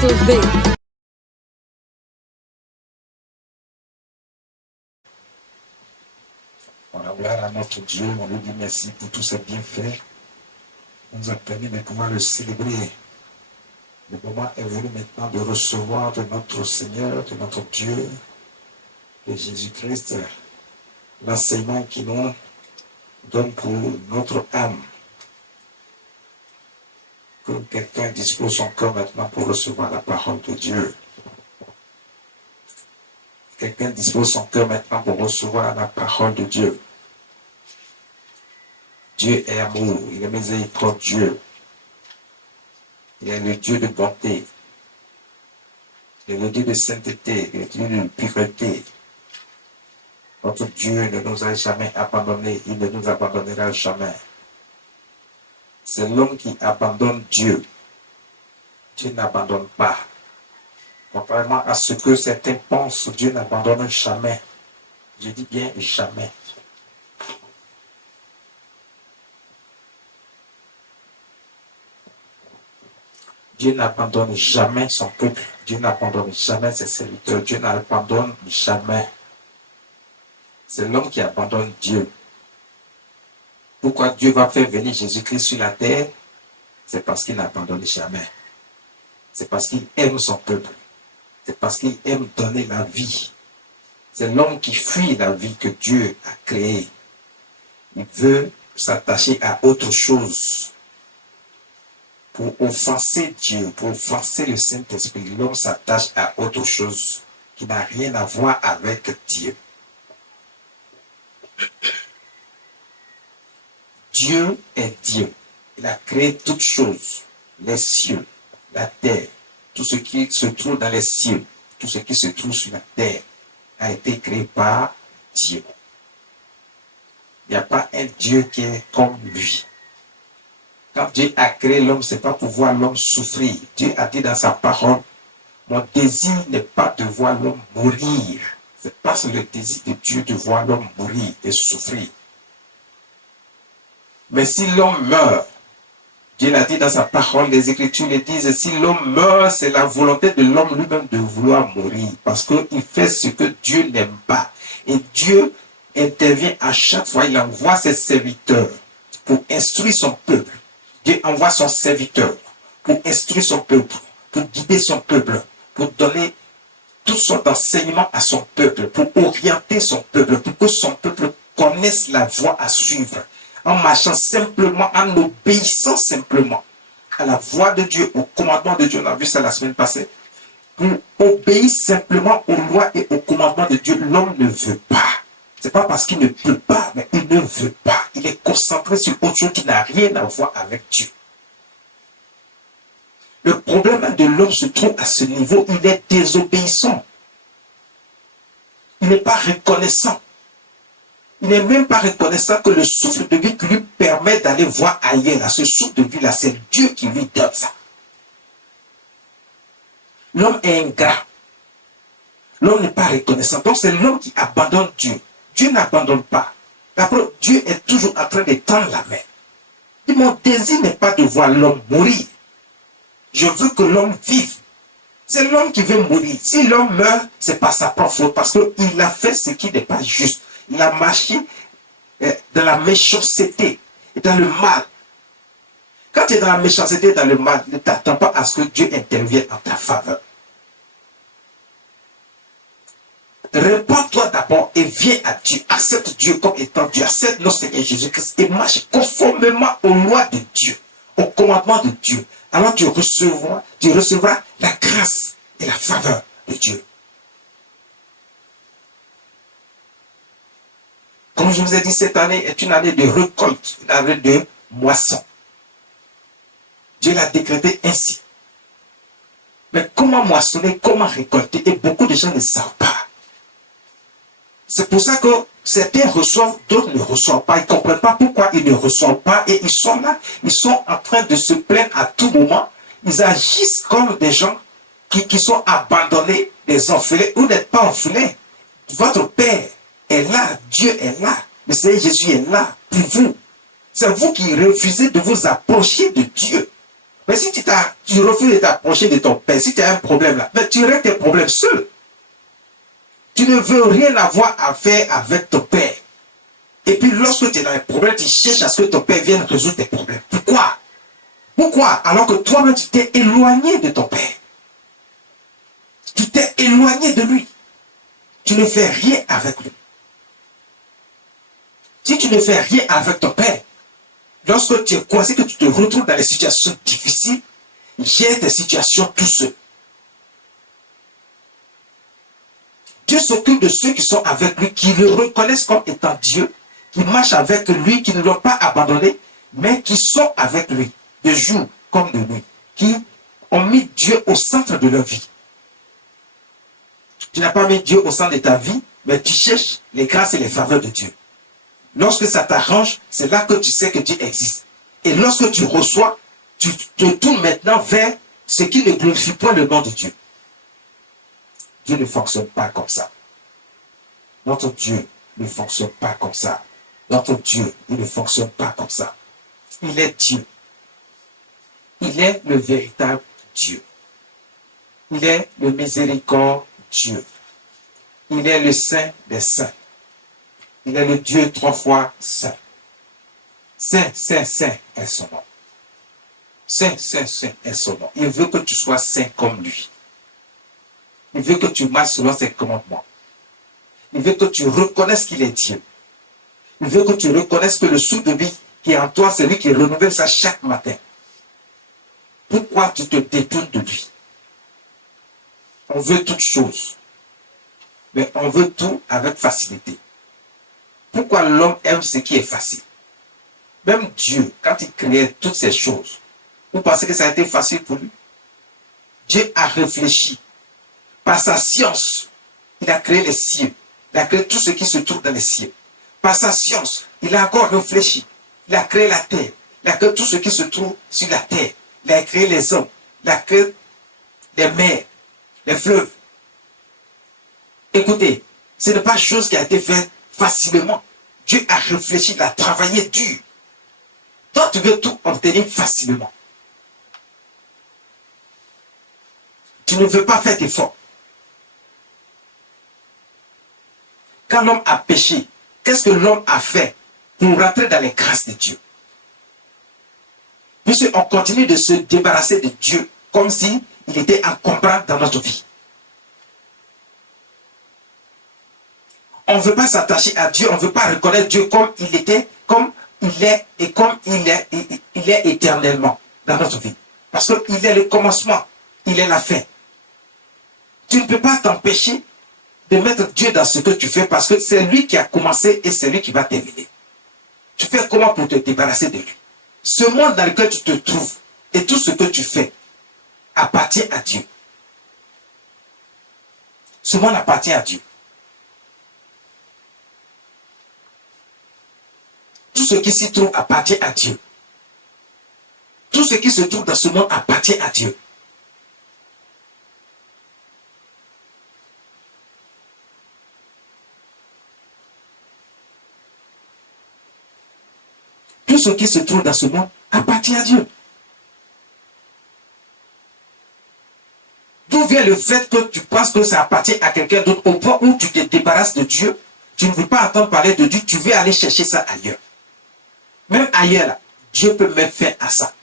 sauvé. On a gloire à notre Dieu, on lui dit merci pour tous ses bienfaits. On nous a permis de pouvoir le célébrer. Le moment est venu maintenant de recevoir de notre Seigneur, de notre Dieu, de Jésus-Christ, l'enseignement qu'il nous donne pour notre âme. Que quelqu'un dispose son cœur maintenant pour recevoir la parole de Dieu. Quelqu'un dispose son cœur maintenant pour recevoir la parole de Dieu. Dieu est amour, il est miséricordieux. Il est le Dieu de bonté. Il est le Dieu de sainteté, le Dieu de pureté. Notre Dieu ne nous a jamais abandonnés, il ne nous abandonnera jamais. C'est l'homme qui abandonne Dieu. Dieu n'abandonne pas. Contrairement à ce que certains pensent, Dieu n'abandonne jamais. Je dis bien jamais. Dieu n'abandonne jamais son peuple. Dieu n'abandonne jamais ses serviteurs. Dieu n'abandonne jamais. C'est l'homme qui abandonne Dieu. Pourquoi Dieu va faire venir Jésus-Christ sur la terre? C'est parce qu'il n'abandonne jamais. C'est parce qu'il aime son peuple. C'est parce qu'il aime donner la vie. C'est l'homme qui fuit la vie que Dieu a créée. Il veut s'attacher à autre chose. Pour offenser Dieu, pour offenser le Saint-Esprit, l'homme s'attache à autre chose qui n'a rien à voir avec Dieu. Dieu est Dieu. Il a créé toutes choses, les cieux, la terre, tout ce qui se trouve dans les cieux, tout ce qui se trouve sur la terre a été créé par Dieu. Il n'y a pas un Dieu qui est comme lui. Quand Dieu a créé l'homme, ce n'est pas pour voir l'homme souffrir. Dieu a dit dans sa parole, mon désir n'est pas de voir l'homme mourir. Ce n'est pas le désir de Dieu de voir l'homme mourir et souffrir. Mais si l'homme meurt, Dieu l'a dit dans sa parole, les Écritures le disent, si l'homme meurt, c'est la volonté de l'homme lui-même de vouloir mourir. Parce qu'il fait ce que Dieu n'aime pas. Et Dieu intervient à chaque fois, il envoie ses serviteurs pour instruire son peuple. Dieu envoie son serviteur pour instruire son peuple, pour guider son peuple, pour donner toutes sortes d'enseignements à son peuple, pour orienter son peuple, pour que son peuple connaisse la voie à suivre, en marchant simplement, en obéissant simplement à la voix de Dieu, au commandement de Dieu. On a vu ça la semaine passée. Pour obéir simplement aux lois et aux commandements de Dieu, l'homme ne veut pas. C'est pas parce qu'il ne peut pas, mais il ne veut pas. Il est concentré sur autre chose qui n'a rien à voir avec Dieu. Le problème de l'homme se trouve à ce niveau. Il est désobéissant. Il n'est pas reconnaissant. Il n'est même pas reconnaissant que le souffle de vie qui lui permet d'aller voir ailleurs, ce souffle de vie-là, c'est Dieu qui lui donne ça. L'homme est ingrat. L'homme n'est pas reconnaissant. Donc c'est l'homme qui abandonne Dieu. Dieu n'abandonne pas. D'abord, Dieu est toujours en train de tendre la main. Et mon désir n'est pas de voir l'homme mourir. Je veux que l'homme vive. C'est l'homme qui veut mourir. Si l'homme meurt, ce n'est pas sa propre faute parce qu'il a fait ce qui n'est pas juste. Il a marché dans la méchanceté et dans le mal. Quand tu es dans la méchanceté et dans le mal, ne t'attends pas à ce que Dieu intervienne en ta faveur. Répands-toi d'abord et viens à Dieu. Accepte Dieu comme étant Dieu. Accepte notre Seigneur Jésus-Christ et marche conformément aux lois de Dieu, au commandement de Dieu. Alors tu recevras la grâce et la faveur de Dieu. Comme je vous ai dit, cette année est une année de récolte, une année de moisson. Dieu l'a décrété ainsi. Mais comment moissonner, comment récolter? Et beaucoup de gens ne savent pas. C'est pour ça que certains reçoivent, d'autres ne reçoivent pas. Ils ne comprennent pas pourquoi ils ne reçoivent pas. Et ils sont là, ils sont en train de se plaindre à tout moment. Ils agissent comme des gens qui sont abandonnés, des orphelins. Vous n'êtes pas orphelins. Votre Père est là, Dieu est là. Le Seigneur Jésus est là pour vous. C'est vous qui refusez de vous approcher de Dieu. Mais si tu refuses de t'approcher de ton père, si tu as un problème là, mais tu règles tes problèmes seul. Tu ne veux rien avoir à faire avec ton père. Et puis lorsque tu es dans les problèmes, tu cherches à ce que ton père vienne résoudre tes problèmes. Pourquoi? Pourquoi? Alors que toi-même, tu t'es éloigné de ton père. Tu t'es éloigné de lui. Tu ne fais rien avec lui. Si tu ne fais rien avec ton père, lorsque tu es coincé, que tu te retrouves dans les situations difficiles, gère tes situations tout seul. Dieu s'occupe de ceux qui sont avec lui, qui le reconnaissent comme étant Dieu, qui marchent avec lui, qui ne l'ont pas abandonné, mais qui sont avec lui, de jour comme de nuit, qui ont mis Dieu au centre de leur vie. Tu n'as pas mis Dieu au centre de ta vie, mais tu cherches les grâces et les faveurs de Dieu. Lorsque ça t'arrange, c'est là que tu sais que Dieu existe. Et lorsque tu reçois, tu te tournes maintenant vers ce qui ne glorifie pas le nom de Dieu. Dieu ne fonctionne pas comme ça. Notre Dieu ne fonctionne pas comme ça. Notre Dieu, il ne fonctionne pas comme ça. Il est Dieu. Il est le véritable Dieu. Il est le miséricordieux Dieu. Il est le Saint des saints. Il est le Dieu 3 fois saint. Saint, saint, saint est son nom. Saint, saint, saint est son nom. Il veut que tu sois saint comme lui. Il veut que tu marches selon ses commandements. Il veut que tu reconnaisses qu'il est Dieu. Il veut que tu reconnaisses que le sou de vie qui est en toi, c'est lui qui renouvelle ça chaque matin. Pourquoi tu te détournes de lui? On veut toutes choses, mais on veut tout avec facilité. Pourquoi l'homme aime ce qui est facile? Même Dieu, quand il créait toutes ces choses, vous pensez que ça a été facile pour lui? Dieu a réfléchi. Par sa science, il a créé les cieux. Il a créé tout ce qui se trouve dans les cieux. Par sa science, il a encore réfléchi. Il a créé la terre. Il a créé tout ce qui se trouve sur la terre. Il a créé les hommes. Il a créé les mers, les fleuves. Écoutez, ce n'est pas chose qui a été faite facilement. Dieu a réfléchi, il a travaillé dur. Toi, tu veux tout obtenir facilement. Tu ne veux pas faire d'effort. Quand l'homme a péché, qu'est-ce que l'homme a fait pour rentrer dans les grâces de Dieu? Puisqu'on continue de se débarrasser de Dieu comme s'il était encombrant dans notre vie. On ne veut pas s'attacher à Dieu, on ne veut pas reconnaître Dieu comme il était, comme il est et comme il est éternellement dans notre vie. Parce qu'il est le commencement, il est la fin. Tu ne peux pas t'empêcher de mettre Dieu dans ce que tu fais parce que c'est lui qui a commencé et c'est lui qui va terminer. Tu fais comment pour te débarrasser de lui? Ce monde dans lequel tu te trouves et tout ce que tu fais appartient à Dieu. Ce monde appartient à Dieu. Tout ce qui s'y trouve appartient à Dieu. Tout ce qui se trouve dans ce monde appartient à Dieu. Tout ce qui se trouve dans ce monde appartient à Dieu. D'où vient le fait que tu penses que ça appartient à quelqu'un d'autre au point où tu te débarrasses de Dieu, tu ne veux pas entendre parler de Dieu, tu veux aller chercher ça ailleurs. Même ailleurs, là, Dieu peut mettre fin à ça.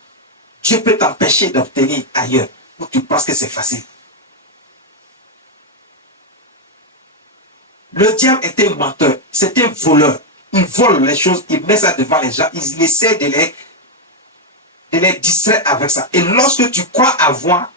Dieu peut t'empêcher d'obtenir ailleurs où tu penses que c'est facile. Le diable est un menteur, c'est un voleur. Il vole les choses, il met ça devant les gens, il essaie de les distraire avec ça. Et lorsque tu crois avoir,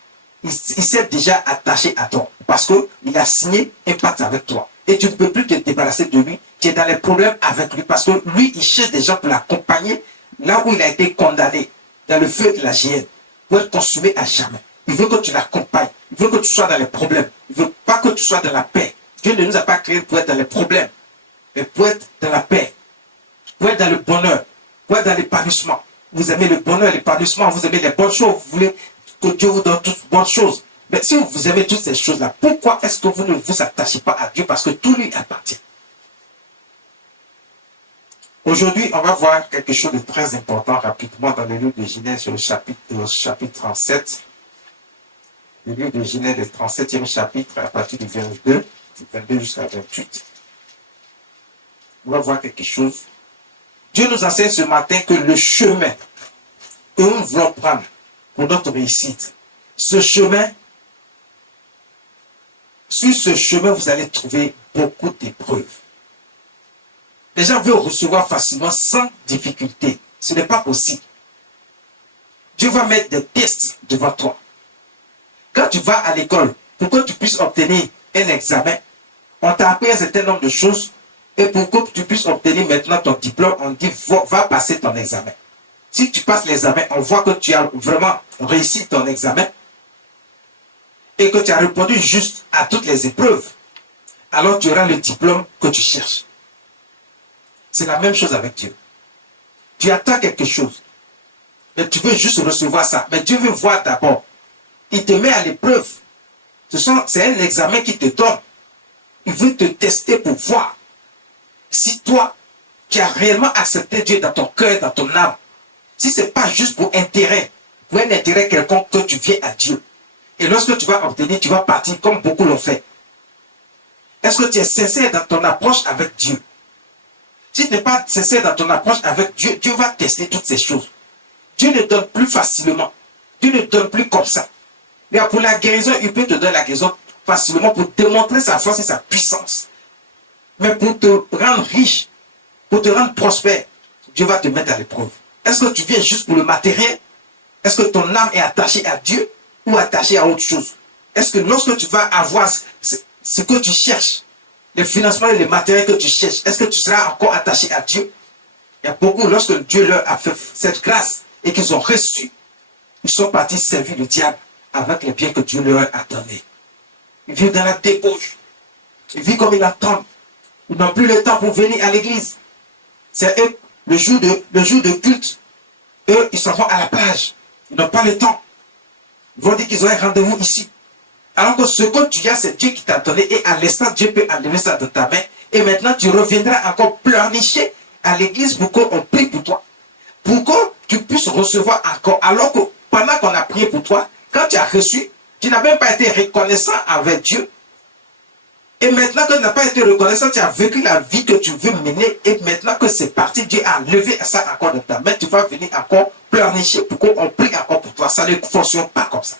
il s'est déjà attaché à toi. Parce qu'il a signé un pacte avec toi. Et tu ne peux plus te débarrasser de lui. Tu es dans les problèmes avec lui. Parce que lui, il cherche des gens pour l'accompagner là où il a été condamné, dans le feu de la géhenne, pour être consumé à jamais. Il veut que tu l'accompagnes. Il veut que tu sois dans les problèmes. Il ne veut pas que tu sois dans la paix. Dieu ne nous a pas créés pour être dans les problèmes, mais pour être dans la paix, pour être dans le bonheur, pour être dans l'épanouissement. Vous aimez le bonheur, l'épanouissement, vous aimez les bonnes choses, vous voulez que Dieu vous donne toutes bonnes choses. Mais si vous aimez toutes ces choses-là, pourquoi est-ce que vous ne vous attachez pas à Dieu? Parce que tout lui appartient. Aujourd'hui, on va voir quelque chose de très important rapidement dans le livre de Genèse au chapitre 37. Le livre de Genèse, le 37e chapitre, à partir du 22 jusqu'à 28. On va voir quelque chose. Dieu nous enseigne ce matin que le chemin que nous voulons prendre pour notre réussite, ce chemin, sur ce chemin, vous allez trouver beaucoup d'épreuves. Les gens veulent recevoir facilement sans difficulté. Ce n'est pas possible. Dieu va mettre des tests devant toi. Quand tu vas à l'école, pour que tu puisses obtenir un examen, on t'a appris un certain nombre de choses, et pour que tu puisses obtenir maintenant ton diplôme, on dit va passer ton examen. Si tu passes l'examen, on voit que tu as vraiment réussi ton examen et que tu as répondu juste à toutes les épreuves. Alors tu auras le diplôme que tu cherches. C'est la même chose avec Dieu. Tu attends quelque chose, mais tu veux juste recevoir ça. Mais Dieu veut voir d'abord. Il te met à l'épreuve. C'est un examen qui te donne. Il veut te tester pour voir si toi, tu as réellement accepté Dieu dans ton cœur, dans ton âme. Si ce n'est pas juste pour intérêt, pour un intérêt quelconque que tu viens à Dieu. Et lorsque tu vas obtenir, tu vas partir comme beaucoup l'ont fait. Est-ce que tu es sincère dans ton approche avec Dieu? Si tu n'es pas sincère dans ton approche avec Dieu, Dieu va tester toutes ces choses. Dieu ne donne plus facilement. Dieu ne donne plus comme ça. Mais pour la guérison, il peut te donner la guérison facilement pour démontrer sa force et sa puissance. Mais pour te rendre riche, pour te rendre prospère, Dieu va te mettre à l'épreuve. Est-ce que tu viens juste pour le matériel? Est-ce que ton âme est attachée à Dieu ou attachée à autre chose? Est-ce que lorsque tu vas avoir ce que tu cherches, les financements et les matériels que tu cherches, est-ce que tu seras encore attaché à Dieu? Il y a beaucoup, lorsque Dieu leur a fait cette grâce et qu'ils ont reçu, ils sont partis servir le diable avec les biens que Dieu leur a donnés. Ils vivent dans la débauche. Ils vivent comme ils attendent. Ils n'ont plus le temps pour venir à l'église. C'est eux, le jour de culte, eux, ils s'en vont à la plage. Ils n'ont pas le temps. Ils vont dire qu'ils ont un rendez-vous ici. Alors que ce que tu as, c'est Dieu qui t'a donné. Et à l'instant, Dieu peut enlever ça de ta main. Et maintenant, tu reviendras encore pleurnicher à l'église pour qu'on prie pour toi. Pour que tu puisses recevoir encore. Alors que pendant qu'on a prié pour toi, quand tu as reçu, tu n'as même pas été reconnaissant avec Dieu. Et maintenant que tu n'as pas été reconnaissant, tu as vécu la vie que tu veux mener. Et maintenant que c'est parti, Dieu a levé ça encore de ta main. Tu vas venir encore pleurnicher pour qu'on prie encore pour toi. Ça ne fonctionne pas comme ça.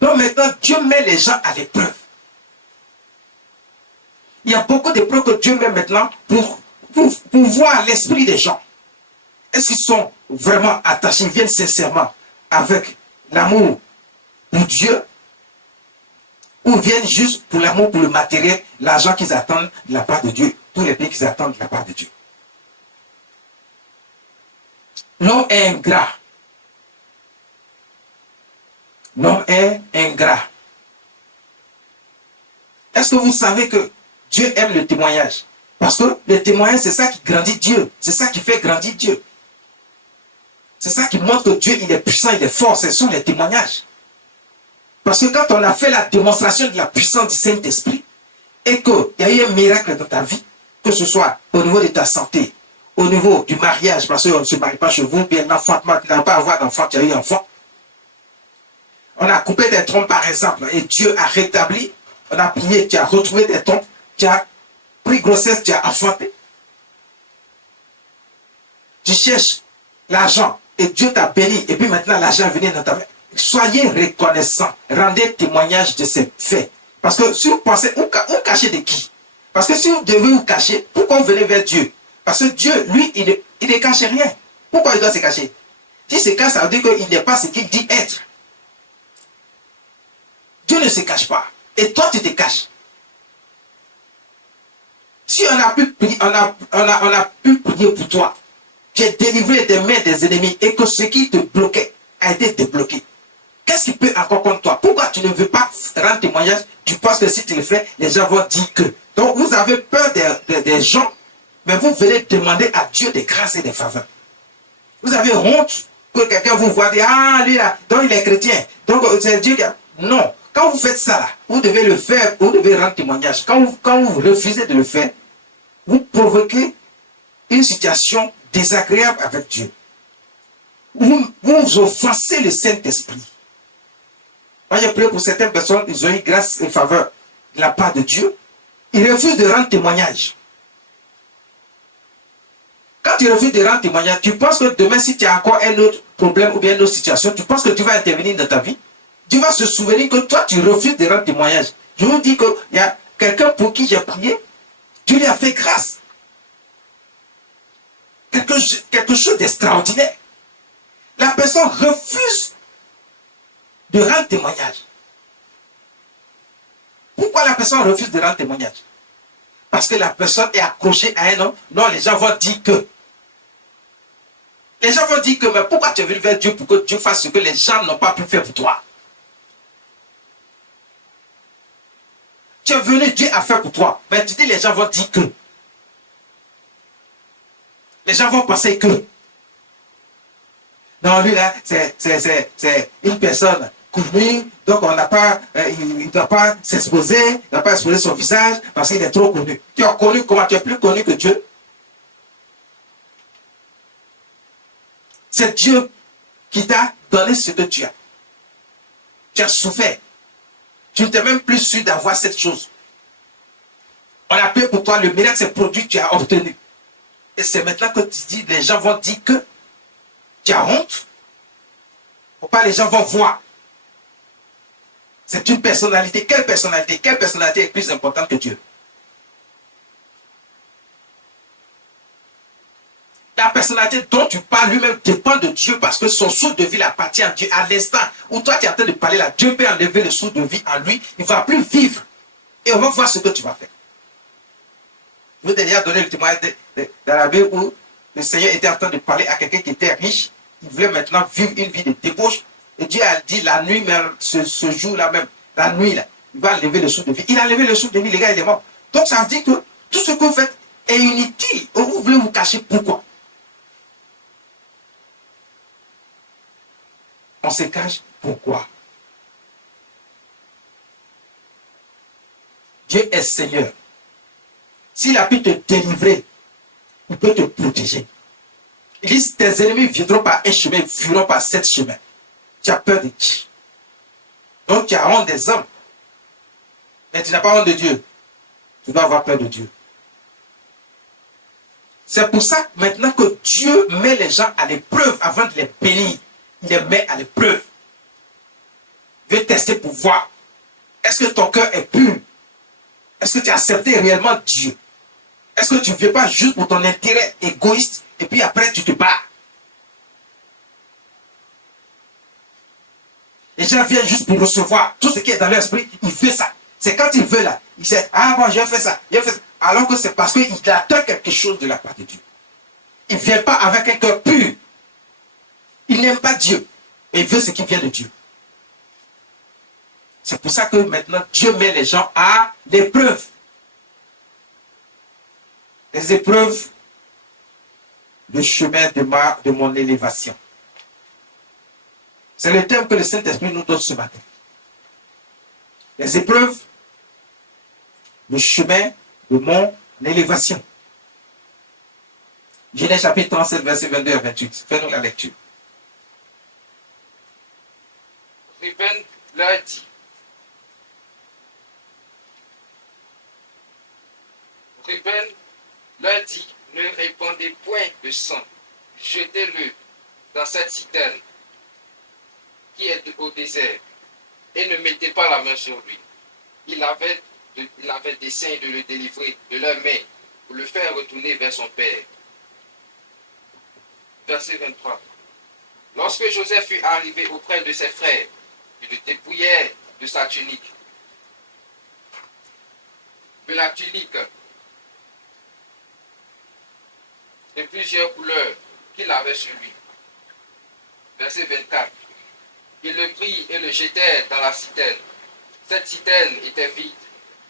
Donc maintenant, Dieu met les gens à l'épreuve. Il y a beaucoup d'épreuves que Dieu met maintenant pour voir l'esprit des gens. Est-ce qu'ils sont vraiment attachés, ils viennent sincèrement avec l'amour pour Dieu, ou viennent juste pour l'amour, pour le matériel, l'argent qu'ils attendent de la part de Dieu, tous les biens qu'ils attendent de la part de Dieu. L'homme est ingrat. L'homme est ingrat. Est-ce que vous savez que Dieu aime le témoignage? Parce que le témoignage, c'est ça qui grandit Dieu. C'est ça qui fait grandir Dieu. C'est ça qui montre que Dieu, il est puissant, il est fort. Ce sont les témoignages. Parce que quand on a fait la démonstration de la puissance du Saint-Esprit, et qu'il y a eu un miracle dans ta vie, que ce soit au niveau de ta santé, au niveau du mariage, parce qu'on ne se marie pas chez vous, bien l'enfantement, tu n'as pas à avoir d'enfant, tu as eu un enfant. On a coupé des trompes, par exemple, et Dieu a rétabli. On a prié, tu as retrouvé des trompes, tu as pris grossesse, tu as enfanté. Tu cherches l'argent, et Dieu t'a béni, et puis maintenant l'argent est venu dans ta main. Soyez reconnaissants, rendez témoignage de ces faits. Parce que si vous pensez, vous cachez de qui? Parce que si vous devez vous cacher, pourquoi vous venez vers Dieu? Parce que Dieu, lui, il ne cache rien. Pourquoi il doit se cacher? Si se cache, ça veut dire qu'il n'est pas ce qu'il dit être. Dieu ne se cache pas. Et toi, tu te caches. Si on a pu prier, on a pu prier pour toi, tu es délivré des mains des ennemis et que ce qui te bloquait a été débloqué. Qu'est-ce qui peut encore contre toi? Pourquoi tu ne veux pas rendre témoignage? Tu penses que si tu le fais, les gens vont dire que. Donc vous avez peur des gens, mais vous venez demander à Dieu des grâces et des faveurs. Vous avez honte que quelqu'un vous voit dire, ah lui là, donc il est chrétien. Donc c'est Dieu qui a... Non. Quand vous faites ça là, vous devez le faire, vous devez rendre témoignage. Quand vous refusez de le faire, vous provoquez une situation désagréable avec Dieu. Vous offensez le Saint-Esprit. Moi, j'ai prié pour certaines personnes, ils ont eu grâce et faveur de la part de Dieu. Ils refusent de rendre témoignage. Quand tu refuses de rendre témoignage, tu penses que demain, si tu as encore un autre problème ou bien une autre situation, tu penses que tu vas intervenir dans ta vie. Dieu va se souvenir que toi, tu refuses de rendre témoignage. Je vous dis qu'il y a quelqu'un pour qui j'ai prié, Dieu lui a fait grâce. Quelque chose d'extraordinaire. La personne refuse de rendre témoignage. Pourquoi la personne refuse de rendre témoignage? Parce que la personne est accrochée à un homme. Non, les gens vont dire que. Les gens vont dire que, mais pourquoi tu es venu vers Dieu pour que Dieu fasse ce que les gens n'ont pas pu faire pour toi? Tu es venu, Dieu a fait pour toi. Mais tu dis, les gens vont dire que. Les gens vont penser que. Non, lui là, c'est une personne connue, donc on n'a pas, il ne doit pas s'exposer, il ne doit pas exposer son visage parce qu'il est trop connu. Tu es connu comment? Tu es plus connu que Dieu. C'est Dieu qui t'a donné ce que tu as. Tu as souffert. Tu n'étais même plus sûr d'avoir cette chose. On a payé pour toi, le miracle, c'est produit que tu as obtenu. Et c'est maintenant que tu dis, les gens vont dire que tu as honte. Pourquoi les gens vont voir? C'est une personnalité. Quelle personnalité? Quelle personnalité est plus importante que Dieu? La personnalité dont tu parles lui-même dépend de Dieu parce que son souffle de vie appartient à Dieu. À l'instant où toi tu es en train de parler là, Dieu peut enlever le souffle de vie en lui. Il ne va plus vivre. Et on va voir ce que tu vas faire. Je vous ai déjà donné le témoignage dans la Bible où le Seigneur était en train de parler à quelqu'un qui était riche. Il voulait maintenant vivre une vie de débauche. Et Dieu a dit la nuit, même ce jour-là même, la nuit là, il va enlever le souffle de vie. Il a enlevé le souffle de vie, les gars, il est mort. Donc ça veut dire que tout ce que vous faites est inutile. Vous voulez vous cacher pourquoi? On se cache pourquoi? Dieu est Seigneur. S'il a pu te délivrer, il peut te protéger. Il dit, tes ennemis viendront par un chemin, ils fuiront par 7 chemins. Tu as peur de qui? Donc tu as honte des hommes. Mais tu n'as pas honte de Dieu. Tu dois avoir peur de Dieu. C'est pour ça maintenant que Dieu met les gens à l'épreuve avant de les bénir. Il les met à l'épreuve. Il veut tester pour voir. Est-ce que ton cœur est pur? Est-ce que tu as accepté réellement Dieu? Est-ce que tu ne viens pas juste pour ton intérêt égoïste et puis après tu te bats? Les gens viennent juste pour recevoir tout ce qui est dans leur esprit. Il fait ça. C'est quand il veut là. Il sait, ah bon, je vais faire ça. Je vais faire ça. Alors que c'est parce qu'il attend quelque chose de la part de Dieu. Il ne vient pas avec un cœur pur. Il n'aime pas Dieu. Mais il veut ce qui vient de Dieu. C'est pour ça que maintenant Dieu met les gens à l'épreuve. Les épreuves, le chemin de mon élévation. C'est le thème que le Saint-Esprit nous donne ce matin. Les épreuves, le chemin de mon élévation. Genèse chapitre 37, verset 22 à 28. Fais-nous la lecture. Ruben leur dit. Ruben leur dit, ne répandez point de sang, jetez-le dans cette citerne qui est au désert, et ne mettez pas la main sur lui. Il avait dessein de le délivrer de leurs mains pour le faire retourner vers son père. Verset 23. Lorsque Joseph fut arrivé auprès de ses frères, ils le dépouillèrent de sa tunique, de la tunique de plusieurs couleurs qu'il avait sur lui. Verset 24. Ils le prirent et le jetèrent dans la citerne. Cette citerne était vide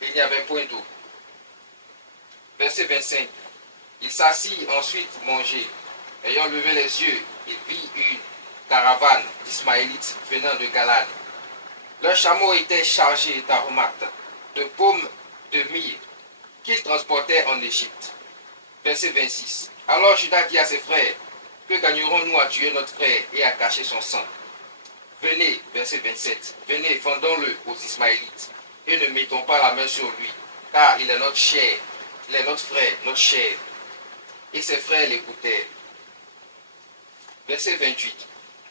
et il n'y avait point d'eau. Verset 25. Il s'assit ensuite pour manger. Ayant levé les yeux, il vit une caravane d'Ismaélites venant de Galade. Leurs chameaux étaient chargés d'aromates, de paumes de myrrhe qu'ils transportaient en Égypte. Verset 26. Alors Judas dit à ses frères, que gagnerons-nous à tuer notre frère et à cacher son sang? Venez, verset 27, venez, vendons-le aux Ismaélites et ne mettons pas la main sur lui, car il est notre chair, il est notre frère, notre chair. Et ses frères l'écoutèrent. Verset 28.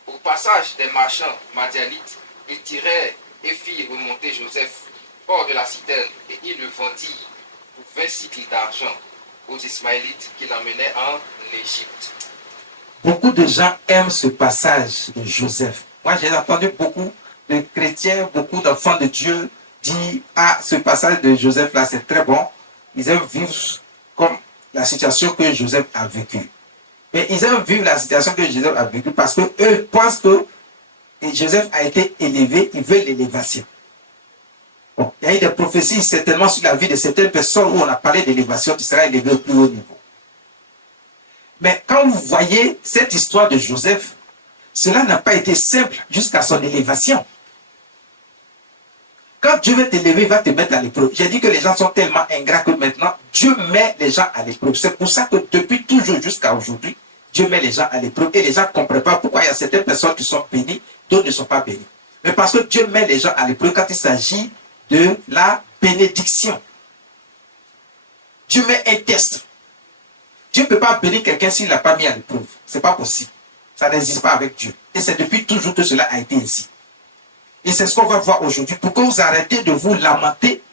Au passage des marchands madianites, ils tirèrent et firent remonter Joseph hors de la citerne et ils le vendirent pour 20 cycles d'argent aux Ismaélites qui l'emmenaient en Égypte. Beaucoup de gens aiment ce passage de Joseph. Moi, j'ai entendu beaucoup de chrétiens, beaucoup d'enfants de Dieu dire « Ah, ce passage de Joseph-là, c'est très bon. » Ils aiment vivre comme la situation que Joseph a vécue. Mais ils aiment vivre la situation que Joseph a vécue parce qu'eux pensent que Joseph a été élevé, ils veulent l'élévation. Bon, il y a eu des prophéties certainement sur la vie de certaines personnes où on a parlé d'élévation, tu seras élevé au plus haut niveau. Mais quand vous voyez cette histoire de Joseph, cela n'a pas été simple jusqu'à son élévation. Quand Dieu veut t'élever, il va te mettre à l'épreuve. J'ai dit que les gens sont tellement ingrats que maintenant, Dieu met les gens à l'épreuve. C'est pour ça que depuis toujours jusqu'à aujourd'hui, Dieu met les gens à l'épreuve et les gens ne comprennent pas pourquoi il y a certaines personnes qui sont bénies, d'autres ne sont pas bénies. Mais parce que Dieu met les gens à l'épreuve quand il s'agit de la bénédiction. Dieu met un test. Dieu ne peut pas bénir quelqu'un s'il ne l'a pas mis à l'épreuve. Ce n'est pas possible. Ça n'existe pas avec Dieu. Et c'est depuis toujours que cela a été ainsi. Et c'est ce qu'on va voir aujourd'hui. Pour que vous arrêtez de vous lamenter.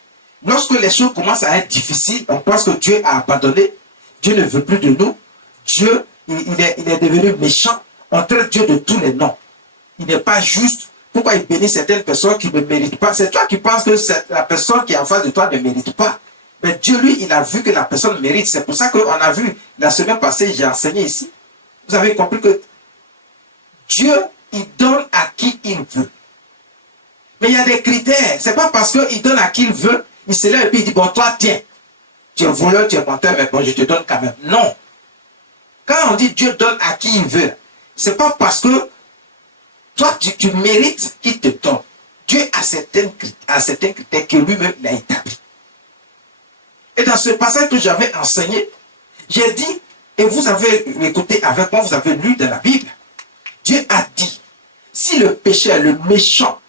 Lorsque les choses commencent à être difficiles, on pense que Dieu a abandonné. Dieu ne veut plus de nous. Dieu, il est devenu méchant. On traite Dieu de tous les noms. Il n'est pas juste. Pourquoi il bénit certaines personnes qui ne méritent pas? C'est toi qui penses que la personne qui est en face de toi ne mérite pas. Mais Dieu, lui, il a vu que la personne mérite. C'est pour ça qu'on a vu, la semaine passée, j'ai enseigné ici. Vous avez compris que Dieu, il donne à qui il veut. Mais il y a des critères. Ce n'est pas parce qu'il donne à qui il veut, il se lève et puis il dit, bon, toi, tiens, tu es voleur, tu es menteur, mais bon, je te donne quand même. Non. Quand on dit Dieu donne à qui il veut, ce n'est pas parce que toi, tu mérites qu'il te donne. Dieu a certains critères que lui-même, il a établis. Et dans ce passage que j'avais enseigné, j'ai dit, et vous avez écouté avec moi, vous avez lu dans la Bible, Dieu a dit, si le pécheur, le méchant,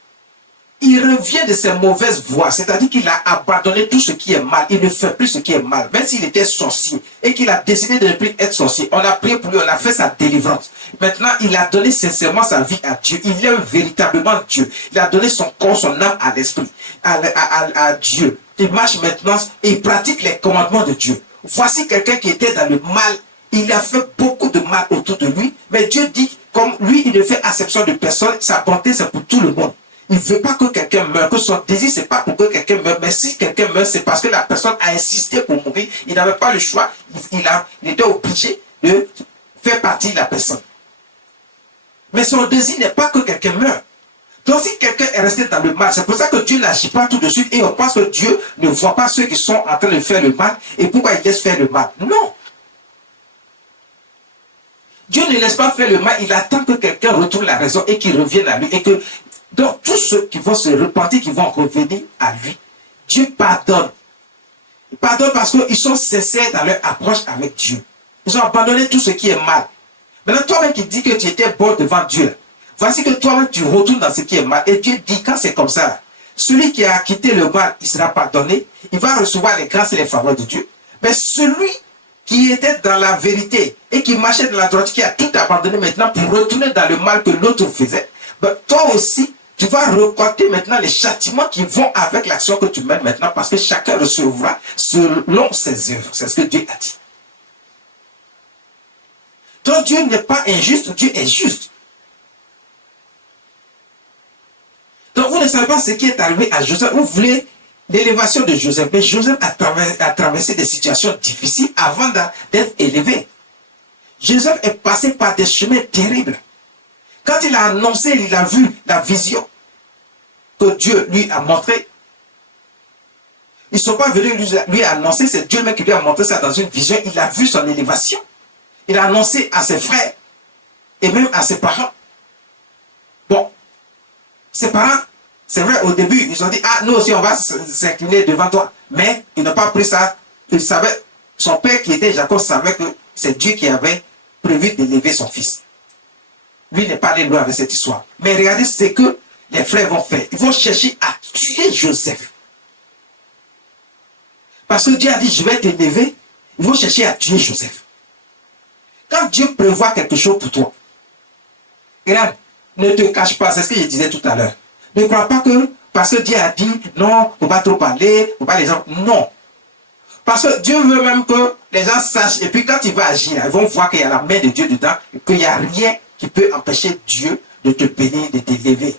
il revient de ses mauvaises voies, c'est-à-dire qu'il a abandonné tout ce qui est mal, il ne fait plus ce qui est mal, même s'il était sorcier et qu'il a décidé de ne plus être sorcier, on a prié pour lui, on a fait sa délivrance. Maintenant, il a donné sincèrement sa vie à Dieu, il aime véritablement Dieu, il a donné son corps, son âme à l'esprit, à Dieu. Il marche maintenant et il pratique les commandements de Dieu. Voici quelqu'un qui était dans le mal, il a fait beaucoup de mal autour de lui, mais Dieu dit, comme lui, il ne fait acception de personne, sa bonté c'est pour tout le monde. Il ne veut pas que quelqu'un meure, que son désir, ce n'est pas pour que quelqu'un meure, mais si quelqu'un meurt, c'est parce que la personne a insisté pour mourir, il n'avait pas le choix, il était obligé de faire partie de la personne. Mais son désir n'est pas que quelqu'un meure. Donc si quelqu'un est resté dans le mal, c'est pour ça que Dieu n'agit pas tout de suite et on pense que Dieu ne voit pas ceux qui sont en train de faire le mal et pourquoi il laisse faire le mal. Non. Dieu ne laisse pas faire le mal, il attend que quelqu'un retrouve la raison et qu'il revienne à lui et que donc, tous ceux qui vont se repentir, qui vont revenir à lui, Dieu pardonne. Il pardonne parce qu'ils sont sincères dans leur approche avec Dieu. Ils ont abandonné tout ce qui est mal. Maintenant, toi-même qui dis que tu étais bon devant Dieu, voici que toi-même tu retournes dans ce qui est mal. Et Dieu dit, quand c'est comme ça, celui qui a quitté le mal, il sera pardonné. Il va recevoir les grâces et les faveurs de Dieu. Mais celui qui était dans la vérité et qui marchait dans la droite, qui a tout abandonné maintenant pour retourner dans le mal que l'autre faisait, ben, toi aussi, tu vas récolter maintenant les châtiments qui vont avec l'action que tu mènes maintenant parce que chacun recevra selon ses œuvres. C'est ce que Dieu a dit. Donc Dieu n'est pas injuste, Dieu est juste. Donc vous ne savez pas ce qui est arrivé à Joseph. Vous voulez l'élévation de Joseph. Mais Joseph a traversé des situations difficiles avant d'être élevé. Joseph est passé par des chemins terribles. Quand il a annoncé, il a vu la vision que Dieu lui a montrée. Ils ne sont pas venus lui annoncer, c'est Dieu même qui lui a montré ça dans une vision. Il a vu son élévation. Il a annoncé à ses frères et même à ses parents. Bon, ses parents, c'est vrai, au début, ils ont dit, ah, nous aussi, on va s'incliner devant toi. Mais ils n'ont pas pris ça. Ils savaient Son père qui était Jacob savait que c'est Dieu qui avait prévu d'élever son fils. Lui n'est pas allé loin avec cette histoire. Mais regardez ce que les frères vont faire. Ils vont chercher à tuer Joseph. Parce que Dieu a dit, je vais t'élever. Ils vont chercher à tuer Joseph. Quand Dieu prévoit quelque chose pour toi, regarde, ne te cache pas, c'est ce que je disais tout à l'heure. Ne crois pas que parce que Dieu a dit, non, il ne faut pas trop parler, il ne faut pas les gens. Non. Parce que Dieu veut même que les gens sachent, et puis quand il va agir, ils vont voir qu'il y a la main de Dieu dedans, et qu'il n'y a rien qui peut empêcher Dieu de te bénir, de t'élever.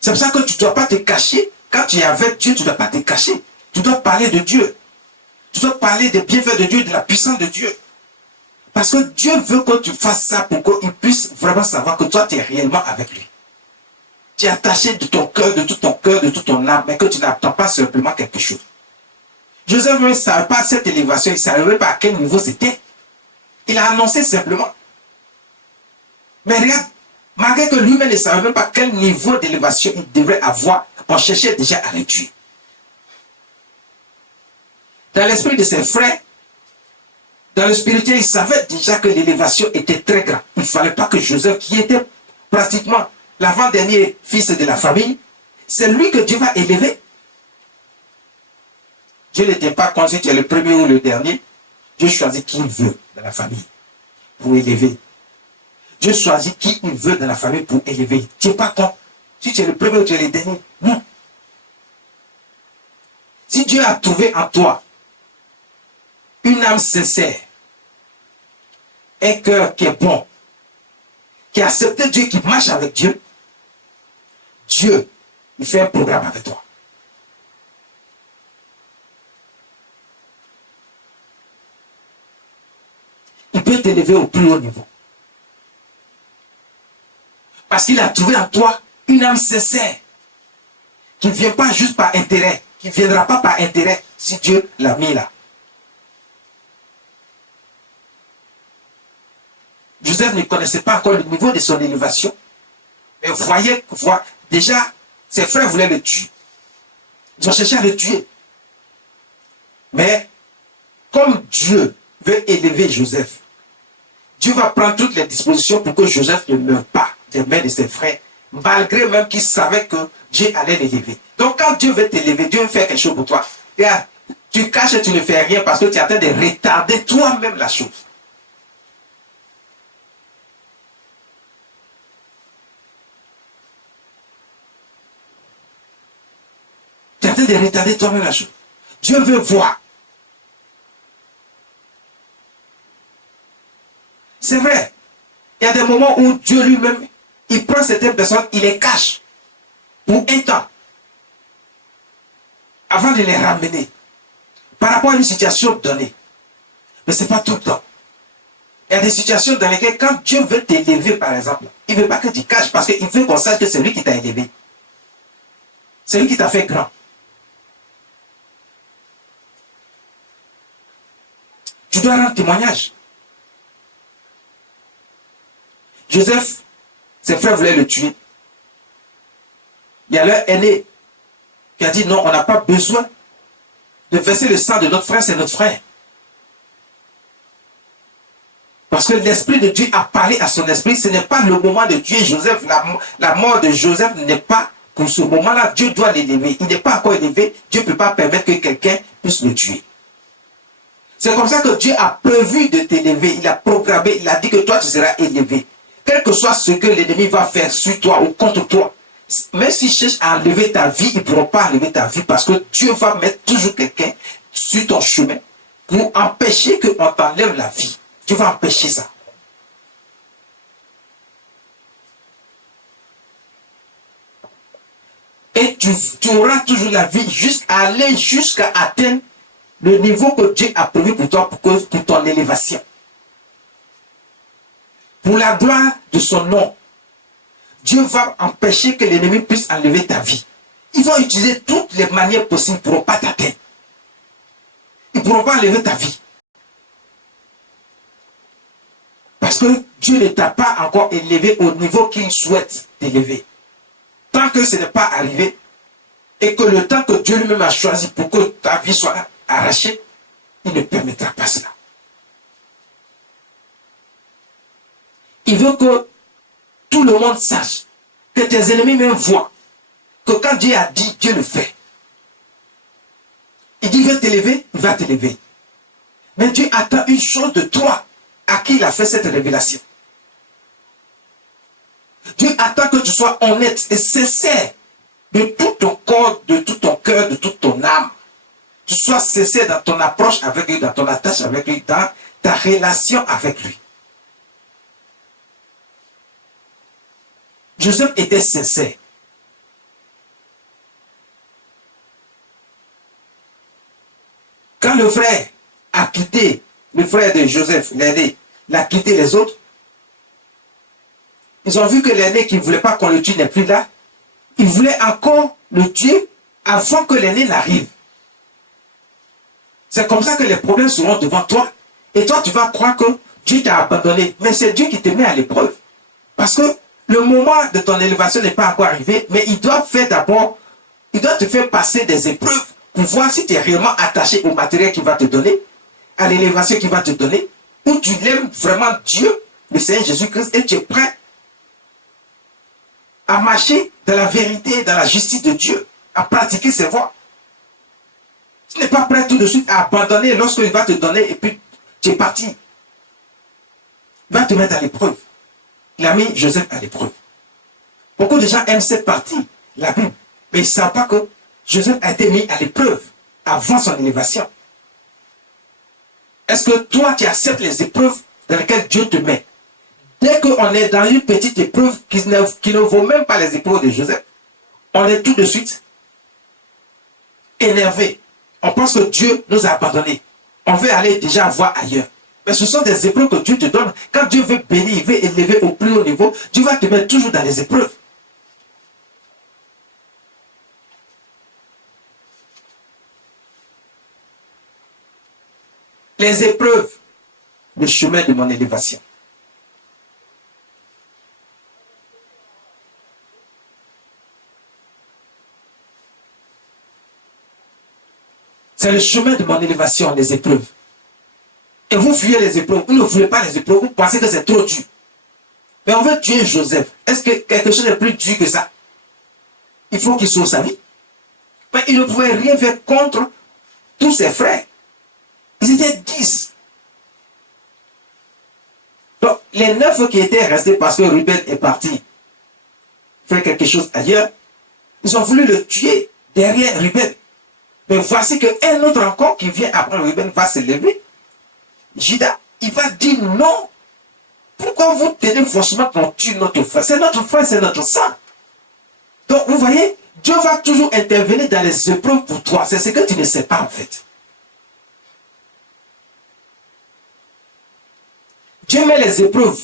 C'est pour ça que tu ne dois pas te cacher. Quand tu es avec Dieu, tu ne dois pas te cacher. Tu dois parler de Dieu. Tu dois parler des bienfaits de Dieu, de la puissance de Dieu. Parce que Dieu veut que tu fasses ça pour qu'il puisse vraiment savoir que toi, tu es réellement avec lui. Tu es attaché de ton cœur, de tout ton cœur, de toute ton âme, mais que tu n'attends pas simplement quelque chose. Joseph ne savait pas cette élévation, il ne savait pas à quel niveau c'était. Il a annoncé simplement. Mais regarde, malgré que lui-même ne savait même pas quel niveau d'élévation il devrait avoir, on cherchait déjà à le tuer. Dans l'esprit de ses frères, dans le spirituel, il savait déjà que l'élévation était très grande. Il ne fallait pas que Joseph, qui était pratiquement l'avant-dernier fils de la famille, c'est lui que Dieu va élever. Dieu n'était pas quand si tu es le premier ou le dernier. Dieu choisit qui il veut dans la famille pour élever. Dieu choisit qui il veut dans la famille pour élever. Tu n'es pas quand si tu es le premier ou tu es le dernier. Non. Si Dieu a trouvé en toi une âme sincère, un cœur qui est bon, qui a accepté Dieu, qui marche avec Dieu, Dieu, il fait un programme avec toi. Il peut t'élever au plus haut niveau. Parce qu'il a trouvé en toi une âme sincère, qui ne vient pas juste par intérêt, qui ne viendra pas par intérêt si Dieu l'a mis là. Joseph ne connaissait pas encore le niveau de son élévation. Mais voyez, déjà, ses frères voulaient le tuer. Ils ont cherché à le tuer. Mais, comme Dieu veut élever Joseph, Dieu va prendre toutes les dispositions pour que Joseph ne meure pas des mains de ses frères, malgré même qu'il savait que Dieu allait l'élever. Donc, quand Dieu veut t'élever, Dieu veut faire quelque chose pour toi. Regarde, tu caches et tu ne fais rien parce que tu es en train de retarder toi-même la chose. Tu es en train de retarder toi-même la chose. Dieu veut voir. C'est vrai. Il y a des moments où Dieu lui-même, il prend certaines personnes, il les cache pour un temps, avant de les ramener, par rapport à une situation donnée. Mais ce n'est pas tout le temps. Il y a des situations dans lesquelles, quand Dieu veut t'élever, par exemple, il ne veut pas que tu caches, parce qu'il veut qu'on sache que c'est lui qui t'a élevé. C'est lui qui t'a fait grand. Tu dois rendre témoignage. Joseph, ses frères voulaient le tuer. Il y a leur aîné qui a dit non, on n'a pas besoin de verser le sang de notre frère, c'est notre frère. Parce que l'Esprit de Dieu a parlé à son esprit, ce n'est pas le moment de tuer Joseph. La mort de Joseph n'est pas pour ce moment-là, Dieu doit l'élever. Il n'est pas encore élevé, Dieu ne peut pas permettre que quelqu'un puisse le tuer. C'est comme ça que Dieu a prévu de t'élever, il a programmé, il a dit que toi tu seras élevé. Quel que soit ce que l'ennemi va faire sur toi ou contre toi, même s'il cherche à enlever ta vie, ils ne pourront pas enlever ta vie parce que Dieu va mettre toujours quelqu'un sur ton chemin pour empêcher qu'on t'enlève la vie. Dieu va empêcher ça. Et tu auras toujours la vie jusqu'à aller jusqu'à atteindre le niveau que Dieu a prévu pour toi, pour ton élévation. Pour la gloire de son nom, Dieu va empêcher que l'ennemi puisse enlever ta vie. Ils vont utiliser toutes les manières possibles, ils ne pourront pas t'atteindre. Ils ne pourront pas enlever ta vie. Parce que Dieu ne t'a pas encore élevé au niveau qu'il souhaite t'élever. Tant que ce n'est pas arrivé, et que le temps que Dieu lui-même a choisi pour que ta vie soit là, arracher, il ne permettra pas cela. Il veut que tout le monde sache, que tes ennemis même voient, que quand Dieu a dit, Dieu le fait. Il dit, il veut t'élever, il va t'élever. Mais Dieu attend une chose de toi, à qui il a fait cette révélation. Dieu attend que tu sois honnête et sincère de tout ton corps, de tout ton cœur, de toute ton âme. Tu sois sincère dans ton approche avec lui, dans ton attache avec lui, dans ta relation avec lui. Joseph était sincère. Quand le frère a quitté, le frère de Joseph, l'aîné, l'a quitté les autres, ils ont vu que l'aîné qui ne voulait pas qu'on le tue n'est plus là. Ils voulaient encore le tuer avant que l'aîné n'arrive. C'est comme ça que les problèmes seront devant toi. Et toi, tu vas croire que Dieu t'a abandonné. Mais c'est Dieu qui te met à l'épreuve. Parce que le moment de ton élévation n'est pas encore arrivé, mais il doit faire d'abord, il doit te faire passer des épreuves pour voir si tu es réellement attaché au matériel qu'il va te donner, à l'élévation qu'il va te donner, ou tu l'aimes vraiment Dieu, le Seigneur Jésus-Christ, et tu es prêt à marcher dans la vérité, dans la justice de Dieu, à pratiquer ses voies. Tu n'es pas prêt tout de suite à abandonner lorsqu'il va te donner et puis tu es parti. Il va te mettre à l'épreuve. Il a mis Joseph à l'épreuve. Beaucoup de gens aiment cette partie, la Bible, mais ils ne savent pas que Joseph a été mis à l'épreuve avant son élévation. Est-ce que toi, tu acceptes les épreuves dans lesquelles Dieu te met? Dès qu'on est dans une petite épreuve qui ne vaut même pas les épreuves de Joseph, on est tout de suite énervé. On pense que Dieu nous a abandonnés. On veut aller déjà voir ailleurs. Mais ce sont des épreuves que Dieu te donne. Quand Dieu veut bénir, il veut élever au plus haut niveau, Dieu va te mettre toujours dans les épreuves. Les épreuves, le chemin de mon élévation. C'est le chemin de mon élévation, les épreuves. Et vous fuyez les épreuves, vous ne voulez pas les épreuves, vous pensez que c'est trop dur. Mais on veut tuer Joseph. Est-ce que quelque chose est plus dur que ça? Il faut qu'il sauve sa vie. Mais il ne pouvait rien faire contre tous ses frères. Ils étaient 10. Donc, les 9 qui étaient restés parce que Ruben est parti faire quelque chose ailleurs, ils ont voulu le tuer derrière Ruben. Mais voici qu'un autre encore qui vient après Ruben va se lever. Judas, il va dire non. Pourquoi vous tenez forcément qu'on tue notre frère? C'est notre frère, c'est notre sang. Donc, vous voyez, Dieu va toujours intervenir dans les épreuves pour toi. C'est ce que tu ne sais pas en fait. Dieu met les épreuves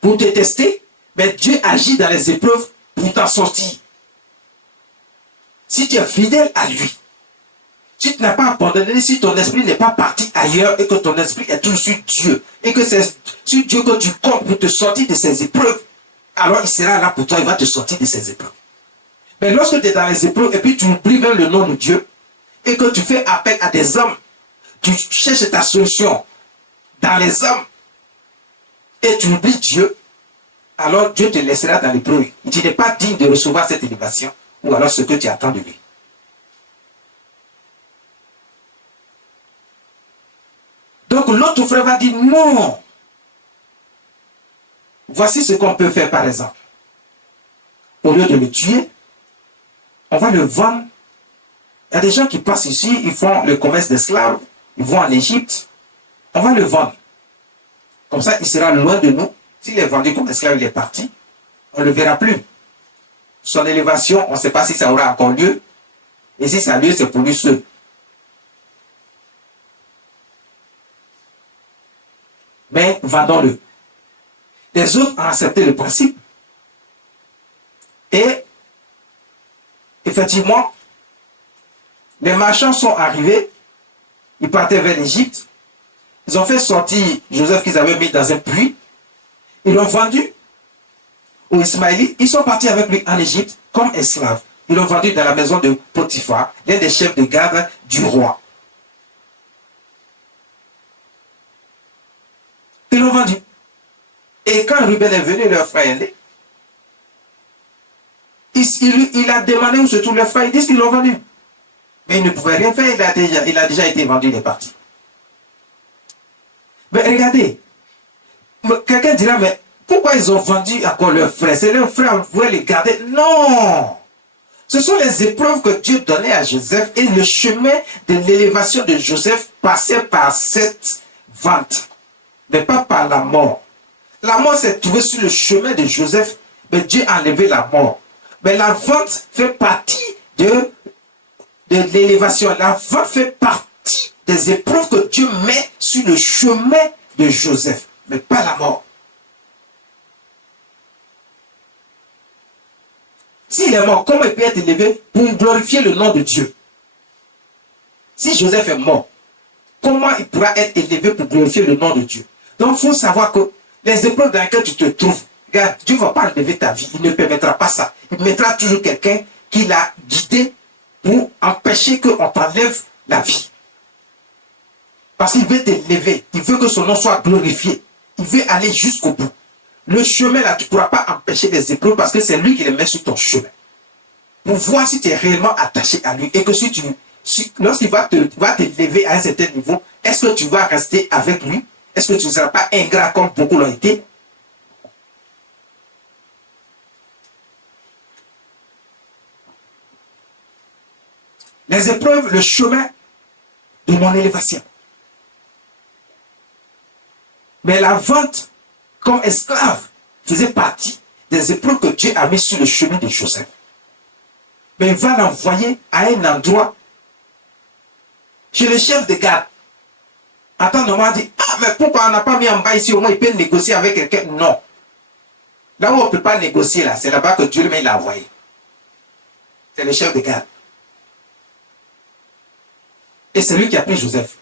pour te tester, mais Dieu agit dans les épreuves pour t'en sortir. Si tu es fidèle à lui, si tu n'as pas abandonné, si ton esprit n'est pas parti ailleurs et que ton esprit est toujours sur Dieu, et que c'est sur Dieu que tu comptes pour te sortir de ces épreuves, alors il sera là pour toi, il va te sortir de ces épreuves. Mais lorsque tu es dans les épreuves et puis tu oublies même le nom de Dieu, et que tu fais appel à des hommes, tu cherches ta solution dans les hommes, et tu oublies Dieu, alors Dieu te laissera dans l'épreuve. Tu n'es pas digne de recevoir cette élévation, ou alors ce que tu attends de lui. Donc l'autre frère va dire non. Voici ce qu'on peut faire par exemple. Au lieu de le tuer, on va le vendre. Il y a des gens qui passent ici, ils font le commerce d'esclaves, ils vont en Égypte. On va le vendre. Comme ça, il sera loin de nous. S'il est vendu comme esclave, il est parti. On ne le verra plus. Son élévation, on ne sait pas si ça aura encore lieu. Et si ça a lieu, c'est pour lui seul. Mais vendons-le. Les autres ont accepté le principe. Et effectivement, les marchands sont arrivés. Ils partaient vers l'Égypte. Ils ont fait sortir Joseph qu'ils avaient mis dans un puits. Ils l'ont vendu aux Ismaélites. Ils sont partis avec lui en Égypte comme esclaves. Ils l'ont vendu dans la maison de Potiphar, l'un des chefs de garde du roi. Ils l'ont vendu. Et quand Ruben est venu, leur frère est né, il a demandé où se trouve leur frère. Ils disent qu'ils l'ont vendu. Mais il ne pouvait rien faire, il a déjà été vendu, il est parti. Mais regardez, quelqu'un dira, mais pourquoi ils ont vendu encore leur frère? C'est leur frère, on pouvait les garder. Non! Ce sont les épreuves que Dieu donnait à Joseph et le chemin de l'élévation de Joseph passait par cette vente, mais pas par la mort. La mort s'est trouvée sur le chemin de Joseph, mais Dieu a enlevé la mort. Mais la vente fait partie de l'élévation. La vente fait partie des épreuves que Dieu met sur le chemin de Joseph, mais pas la mort. S'il est mort, comment il peut être élevé pour glorifier le nom de Dieu? Si Joseph est mort, comment il pourra être élevé pour glorifier le nom de Dieu? Donc, il faut savoir que les épreuves dans lesquelles tu te trouves, regarde, Dieu ne va pas enlever ta vie. Il ne permettra pas ça. Il mettra toujours quelqu'un qui l'a guidé pour empêcher qu'on t'enlève la vie. Parce qu'il veut t'élever. Il veut que son nom soit glorifié. Il veut aller jusqu'au bout. Le chemin là, tu ne pourras pas empêcher les épreuves parce que c'est lui qui les met sur ton chemin. Pour voir si tu es réellement attaché à lui et que lorsqu'il va t'élever à un certain niveau, est-ce que tu vas rester avec lui? Est-ce que tu ne seras pas ingrat comme beaucoup l'ont été? Les épreuves, le chemin de mon élévation. Mais la vente comme esclave faisait partie des épreuves que Dieu a mis sur le chemin de Joseph. Mais il va l'envoyer à un endroit chez le chef de garde. Attends, on m'a dit, ah, mais pourquoi on n'a pas mis en bas ici, au moins il peut négocier avec quelqu'un? Non. Là où on ne peut pas négocier, là, c'est là-bas que Dieu lui l'a envoyé. C'est le chef de garde. Et c'est lui qui a pris Joseph.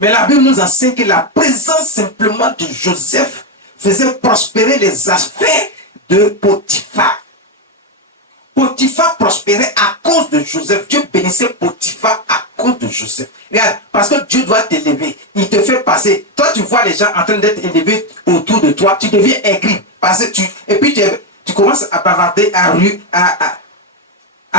Mais la Bible nous enseigne que la présence simplement de Joseph faisait prospérer les affaires de Potiphar. Potiphar prospérait à cause de Joseph. Dieu bénissait Potiphar à cause de Joseph. Regarde, parce que Dieu doit t'élever. Il te fait passer. Toi, tu vois les gens en train d'être élevés autour de toi. Tu deviens aigri. Et puis tu commences à bavarder, à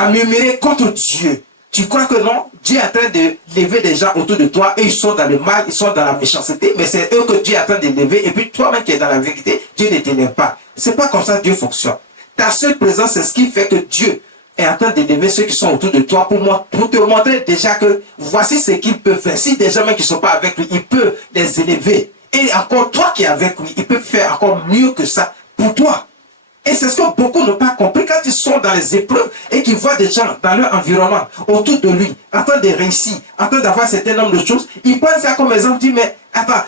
murmurer contre Dieu. Tu crois que non? Dieu est en train de lever des gens autour de toi et ils sont dans le mal, ils sont dans la méchanceté, mais c'est eux que Dieu est en train de lever et puis toi-même qui es dans la vérité, Dieu ne t'élève pas. C'est pas comme ça que Dieu fonctionne. Ta seule présence, c'est ce qui fait que Dieu est en train d'élever ceux qui sont autour de toi pour te montrer déjà que voici ce qu'il peut faire. Si des gens même qui ne sont pas avec lui, il peut les élever. Et encore toi qui es avec lui, il peut faire encore mieux que ça pour toi. Et c'est ce que beaucoup n'ont pas compris quand ils sont dans les épreuves et qu'ils voient des gens dans leur environnement, autour de lui, en train de réussir, en train d'avoir un certain nombre de choses. Ils prennent ça comme exemple, ils disent, mais attends,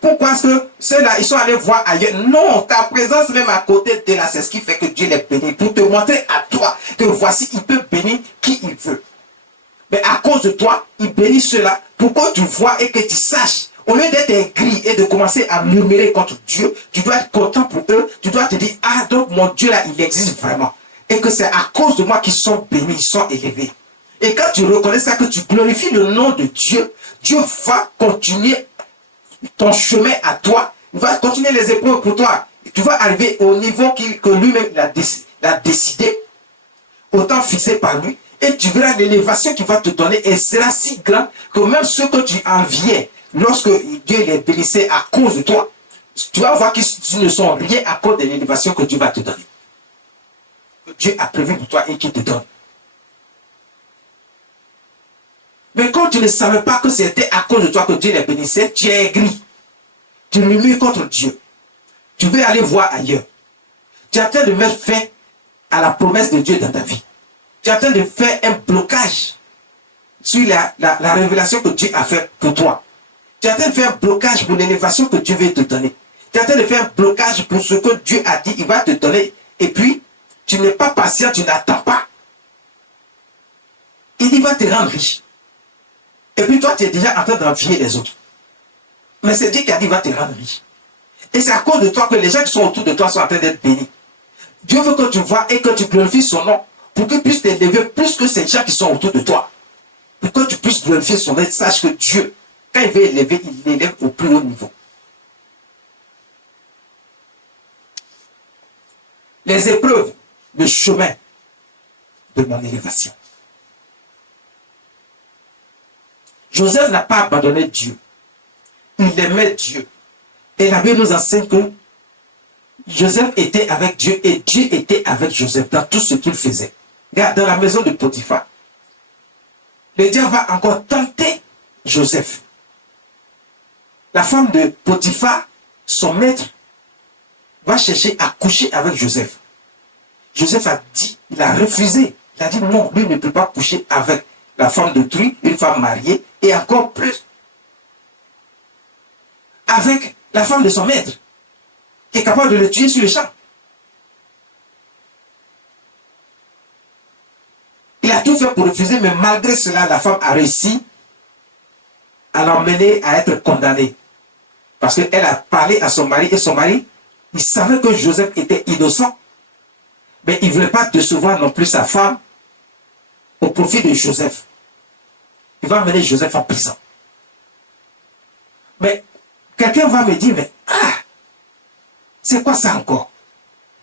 pourquoi est-ce que ceux-là, ils sont allés voir ailleurs? Non, ta présence même à côté de là, c'est ce qui fait que Dieu les bénit, pour te montrer à toi que voici, il peut bénir qui il veut. Mais à cause de toi, il bénit ceux-là pour que tu vois et que tu saches. Au lieu d'être aigri et de commencer à murmurer contre Dieu, tu dois être content pour eux. Tu dois te dire, ah, donc mon Dieu là, il existe vraiment. Et que c'est à cause de moi qu'ils sont bénis, ils sont élevés. Et quand tu reconnais ça, que tu glorifies le nom de Dieu, Dieu va continuer ton chemin à toi. Il va continuer les épreuves pour toi. Tu vas arriver au niveau que lui-même a décidé, au temps fixé par lui. Et tu verras l'élévation qu'il va te donner. Et sera si grand que même ceux que tu enviais, lorsque Dieu les bénissait à cause de toi, tu vas voir qu'ils ne sont rien à cause de l'élévation que Dieu va te donner. Que Dieu a prévu pour toi et qu'il te donne. Mais quand tu ne savais pas que c'était à cause de toi que Dieu les bénissait, tu es aigri. Tu murmures contre Dieu. Tu veux aller voir ailleurs. Tu es en train de mettre fin à la promesse de Dieu dans ta vie. Tu es en train de faire un blocage sur la révélation que Dieu a faite pour toi. Tu es en train de faire un blocage pour l'élévation que Dieu veut te donner. Tu es en train de faire un blocage pour ce que Dieu a dit, il va te donner. Et puis, tu n'es pas patient, tu n'attends pas. Il va te rendre riche. Et puis toi, tu es déjà en train d'envier les autres. Mais c'est Dieu qui a dit, il va te rendre riche. Et c'est à cause de toi que les gens qui sont autour de toi sont en train d'être bénis. Dieu veut que tu vois et que tu glorifies son nom pour qu'il puisse t'élever plus que ces gens qui sont autour de toi. Pour que tu puisses glorifier son nom, sache que Dieu, quand il veut élever, il l'élève au plus haut niveau. les épreuves, le chemin de mon élévation. Joseph n'a pas abandonné Dieu. Il aimait Dieu. Et la Bible nous enseigne que Joseph était avec Dieu et Dieu était avec Joseph dans tout ce qu'il faisait. Regarde, dans la maison de Potiphar, le diable va encore tenter Joseph. La femme de Potiphar, son maître, va chercher à coucher avec Joseph. Joseph a dit, il a refusé. Il a dit non, lui ne peut pas coucher avec la femme d'autrui, une femme mariée, et encore plus avec la femme de son maître, qui est capable de le tuer sur le champ. Il a tout fait pour refuser, mais malgré cela, la femme a réussi à l'emmener à être condamnée. Parce qu'elle a parlé à son mari, et son mari, il savait que Joseph était innocent, mais il ne voulait pas décevoir non plus sa femme au profit de Joseph. Il va emmener Joseph en prison. Mais quelqu'un va me dire, mais c'est quoi ça encore?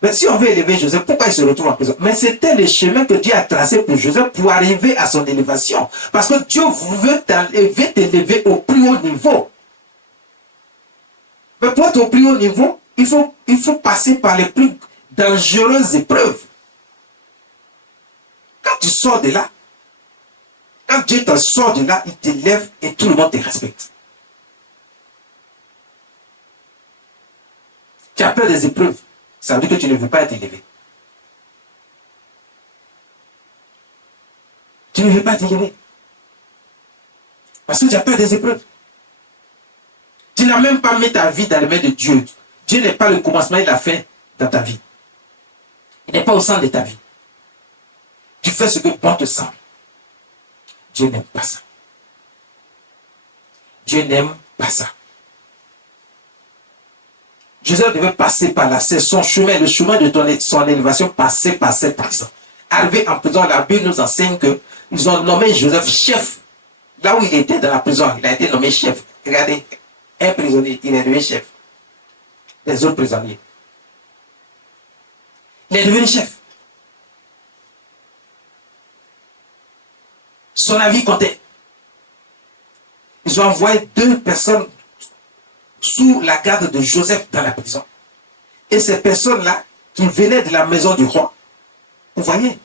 Mais si on veut élever Joseph, pourquoi il se retrouve en prison? Mais c'était le chemin que Dieu a tracé pour Joseph pour arriver à son élévation. Parce que Dieu veut t'élever au plus haut niveau. Mais pour être au plus haut niveau, il faut passer par les plus dangereuses épreuves. Quand tu sors de là, quand Dieu te sort de là, il t'élève et tout le monde te respecte. Tu as peur des épreuves, ça veut dire que tu ne veux pas être élevé. Tu ne veux pas être élevé. Parce que tu as peur des épreuves. Tu n'as même pas mis ta vie dans les mains de Dieu. Dieu n'est pas le commencement et la fin dans ta vie. Il n'est pas au centre de ta vie. Tu fais ce que bon te semble. Dieu n'aime pas ça. Dieu n'aime pas ça. Joseph devait passer par là. C'est son chemin, le chemin de son élévation, passer par cette prison. Arrivé en prison, la Bible nous enseigne qu'ils ont nommé Joseph chef. Là où il était dans la prison, il a été nommé chef. Regardez, un prisonnier, il est devenu chef. Les autres prisonniers. Il est devenu chef. Son avis comptait. Ils ont envoyé 2 personnes sous la garde de Joseph dans la prison. Et ces personnes-là, qui venaient de la maison du roi, vous voyez,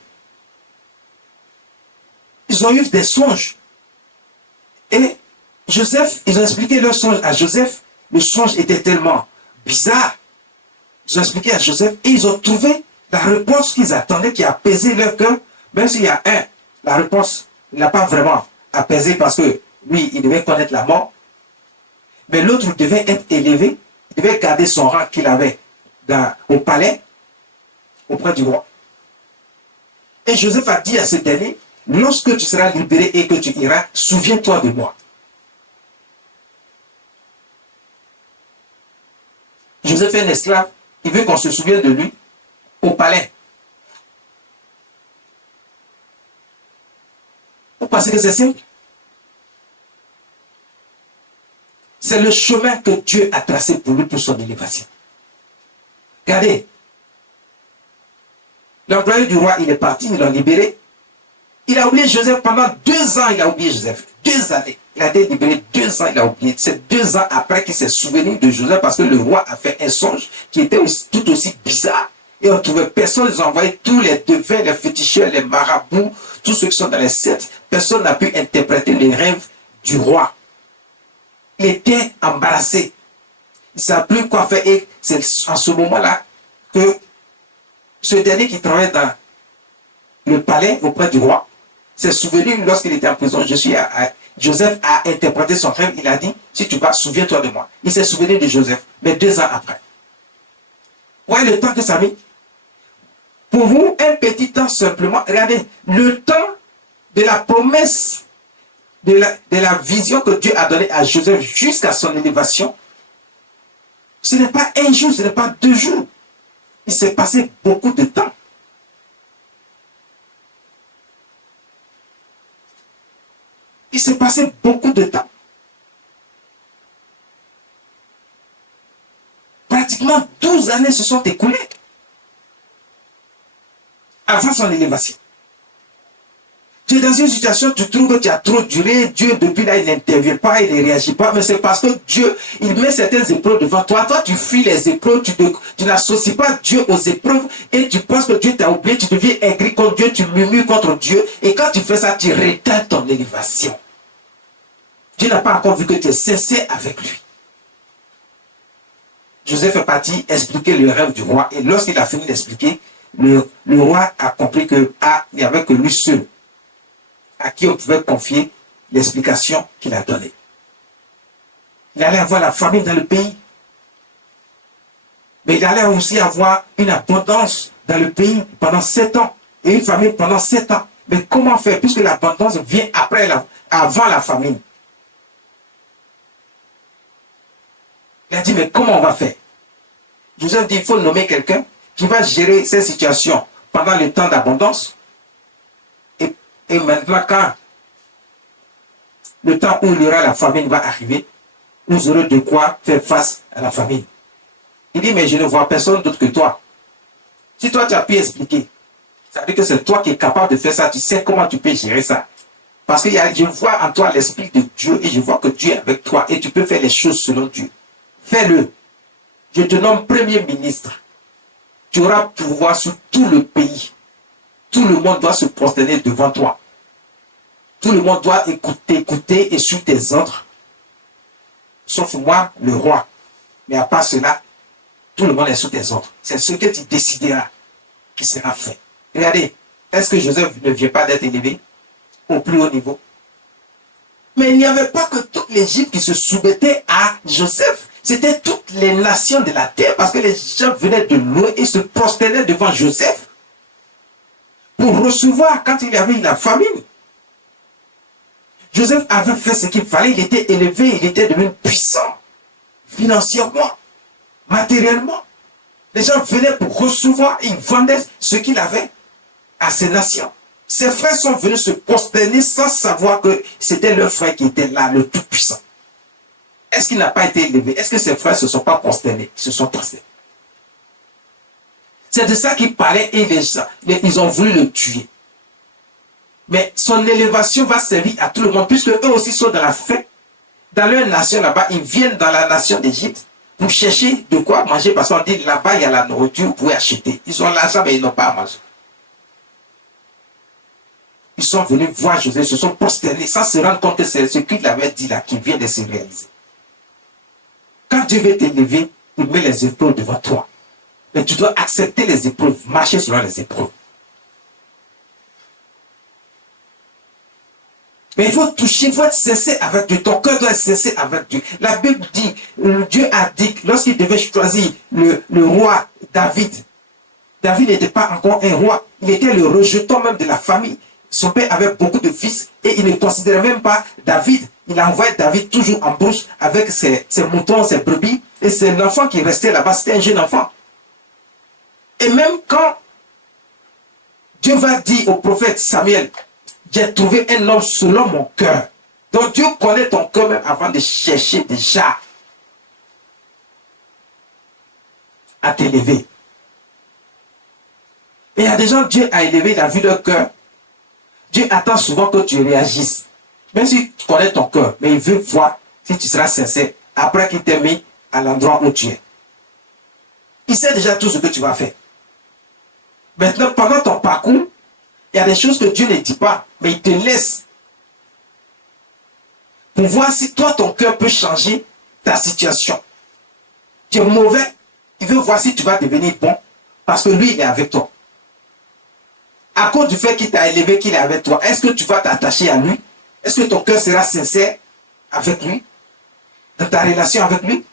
ils ont eu des songes. Et Joseph, ils ont expliqué leur songe à Joseph. Le songe était tellement bizarre. Ils ont expliqué à Joseph et ils ont trouvé la réponse qu'ils attendaient qui a apaisé leur cœur. Même s'il y a la réponse n'a pas vraiment apaisé parce que lui, il devait connaître la mort. Mais l'autre devait être élevé, il devait garder son rang qu'il avait au palais, auprès du roi. Et Joseph a dit à ce dernier, lorsque tu seras libéré et que tu iras, souviens-toi de moi. Joseph est un esclave, il veut qu'on se souvienne de lui au palais. Vous pensez que c'est simple? C'est le chemin que Dieu a tracé pour lui, pour son élévation. Regardez. L'employé du roi, il est parti, il l'a libéré. Il a oublié Joseph pendant 2 ans, il a oublié Joseph. 2 années. Il a été libéré 2 ans, il a oublié. C'est 2 ans après qu'il s'est souvenu de Joseph parce que le roi a fait un songe qui était tout aussi bizarre. Et on ne trouvait personne, ils ont envoyé tous les devins, les féticheurs, les marabouts, tous ceux qui sont dans les sectes. Personne n'a pu interpréter les rêves du roi. Il était embarrassé. Il ne savait plus quoi faire. Et c'est en ce moment-là que ce dernier qui travaillait dans le palais auprès du roi s'est souvenu lorsqu'il était en prison. Joseph a interprété son rêve. Il a dit, si tu vas, souviens-toi de moi. Il s'est souvenu de Joseph, mais 2 ans après. Voyez le temps que ça a mis. Pour vous, un petit temps simplement. Regardez, le temps de la promesse, de la vision que Dieu a donnée à Joseph jusqu'à son élévation, ce n'est pas 1 jour, ce n'est pas 2 jours. Il s'est passé beaucoup de temps. Il s'est passé beaucoup de temps. Pratiquement 12 années se sont écoulées. avant son élévation. Tu es dans une situation, tu trouves que tu as trop duré, Dieu depuis là il n'intervient pas, il ne réagit pas, mais c'est parce que Dieu, il met certaines épreuves devant toi. Toi tu fuis les épreuves, tu n'associes pas Dieu aux épreuves et tu penses que Dieu t'a oublié, tu deviens aigri contre Dieu, tu murmures contre Dieu et quand tu fais ça, tu retardes ton élévation. Dieu n'a pas encore vu que tu es sincère avec lui. Joseph est parti expliquer le rêve du roi et lorsqu'il a fini d'expliquer, le roi a compris que il n'y avait que lui seul à qui on pouvait confier l'explication qu'il a donnée. Il allait avoir la famine dans le pays. Mais il allait aussi avoir une abondance dans le pays pendant 7 ans. Et une famine pendant 7 ans. Mais comment faire puisque l'abondance vient avant la famine? Il a dit, mais comment on va faire? Joseph dit, il faut nommer quelqu'un qui va gérer ces situations pendant le temps d'abondance. Et maintenant, quand le temps où il y aura la famine va arriver, vous aurez de quoi faire face à la famine. Il dit, mais je ne vois personne d'autre que toi. Si toi, tu as pu expliquer, ça veut dire que c'est toi qui es capable de faire ça, tu sais comment tu peux gérer ça. Parce que je vois en toi l'esprit de Dieu et je vois que Dieu est avec toi et tu peux faire les choses selon Dieu. Fais-le. Je te nomme Premier ministre. Tu auras pouvoir sur tout le pays. Tout le monde doit se prosterner devant toi. Tout le monde doit écouter et suivre tes ordres. Sauf moi, le roi. Mais à part cela, tout le monde est sous tes ordres. C'est ce que tu décideras qui sera fait. Regardez, est-ce que Joseph ne vient pas d'être élevé au plus haut niveau? Mais il n'y avait pas que toute l'Égypte qui se soumettait à Joseph. C'était toutes les nations de la terre parce que les gens venaient de loin et se prosternaient devant Joseph pour recevoir quand il y avait la famine. Joseph avait fait ce qu'il fallait, il était élevé, il était devenu puissant, financièrement, matériellement. Les gens venaient pour recevoir, ils vendaient ce qu'il avait à ces nations. Ses frères sont venus se prosterner sans savoir que c'était leur frère qui était là, le tout-puissant. Est-ce qu'il n'a pas été élevé? Est-ce que ses frères ne se sont pas prosternés? Ils se sont prosternés. C'est de ça qu'il parlait et ils ont voulu le tuer. Mais son élévation va servir à tout le monde, puisque eux aussi sont dans la faim. Dans leur nation là-bas, ils viennent dans la nation d'Égypte pour chercher de quoi manger, parce qu'on dit là-bas, il y a la nourriture, vous pouvez acheter. Ils ont l'argent, mais ils n'ont pas à manger. Ils sont venus voir Joseph, se sont prosternés, sans se rendre compte que c'est ce qu'il avait dit là, qui vient de se réaliser. Quand Dieu veut t'élever, il met les épreuves devant toi. Mais tu dois accepter les épreuves, marcher selon les épreuves. Mais il faut toucher, il faut être sincère avec Dieu. Ton cœur doit être sincère avec Dieu. La Bible dit, Dieu a dit, lorsqu'il devait choisir le roi David, David n'était pas encore un roi. Il était le rejeton même de la famille. Son père avait beaucoup de fils et il ne considérait même pas David. Il a envoyé David toujours en brousse avec ses moutons, ses brebis. Et c'est l'enfant qui restait là-bas, c'était un jeune enfant. Et même quand Dieu va dire au prophète Samuel, j'ai trouvé un homme selon mon cœur. Donc Dieu connaît ton cœur même avant de chercher déjà à t'élever. Et il y a des gens, Dieu a élevé, il a vu leur cœur. Dieu attend souvent que tu réagisses. Même si tu connais ton cœur, mais il veut voir si tu seras sincère après qu'il t'ait mis à l'endroit où tu es. Il sait déjà tout ce que tu vas faire. Maintenant, pendant ton parcours, il y a des choses que Dieu ne dit pas, mais il te laisse pour voir si toi, ton cœur peut changer ta situation. Tu es mauvais, il veut voir si tu vas devenir bon, parce que lui, il est avec toi. À cause du fait qu'il t'a élevé, qu'il est avec toi, est-ce que tu vas t'attacher à lui? Est-ce que ton cœur sera sincère avec lui? Dans ta relation avec lui?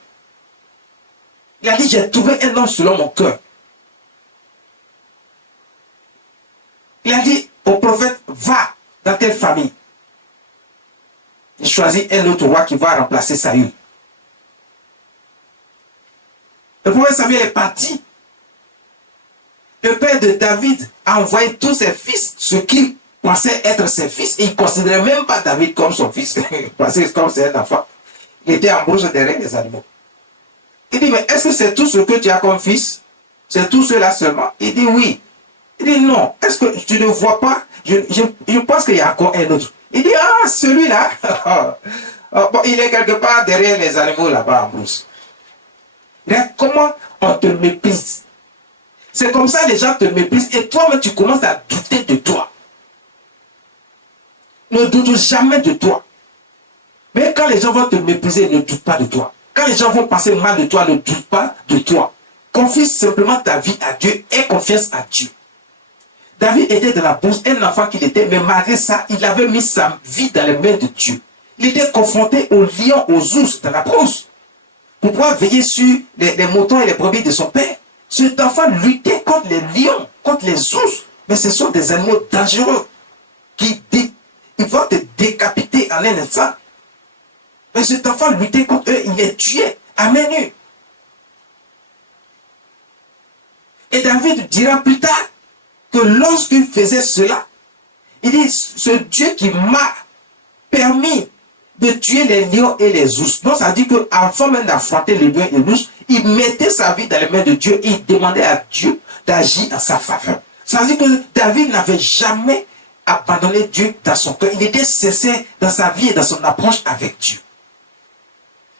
Il a dit, j'ai trouvé un homme selon mon cœur. Il a dit au prophète, va dans telle famille. Il choisit un autre roi qui va remplacer Saül. Le prophète Samuel est parti. Le père de David a envoyé tous ses fils, ce qu'il pensait être ses fils, et il ne considérait même pas David comme son fils, parce que comme c'est un enfant, il était en brousse derrière les animaux. Il dit, mais est-ce que c'est tout ce que tu as comme fils? C'est tout cela seulement? Il dit oui. Il dit non, est-ce que tu ne vois pas? Je pense qu'il y a encore un autre. Il dit, ah, celui-là, bon, il est quelque part derrière les animaux là-bas en brousse. Comment on te méprise? C'est comme ça les gens te méprisent et toi-même tu commences à douter de toi. Ne doute jamais de toi. Mais quand les gens vont te mépriser, ne doute pas de toi. Quand les gens vont penser mal de toi, ne doute pas de toi. Confie simplement ta vie à Dieu et confiance à Dieu. David était dans la bourse, un enfant qu'il était, mais malgré ça, il avait mis sa vie dans les mains de Dieu. Il était confronté aux lions, aux ours dans la brousse pour pouvoir veiller sur les moutons et les brebis de son père. Cet enfant luttait contre les lions, contre les ours, mais ce sont des animaux dangereux qui ils vont te décapiter en un instant. Mais cet enfant luttait contre eux, il les tuait à main nue. Et David dira plus tard que lorsqu'il faisait cela, il dit, ce Dieu qui m'a permis de tuer les lions et les ours. Donc ça dit qu'avant même d'affronter les lions et l'ours, il mettait sa vie dans les mains de Dieu et il demandait à Dieu d'agir en sa faveur. Ça dit que David n'avait jamais abandonné Dieu dans son cœur. Il était sincère dans sa vie et dans son approche avec Dieu.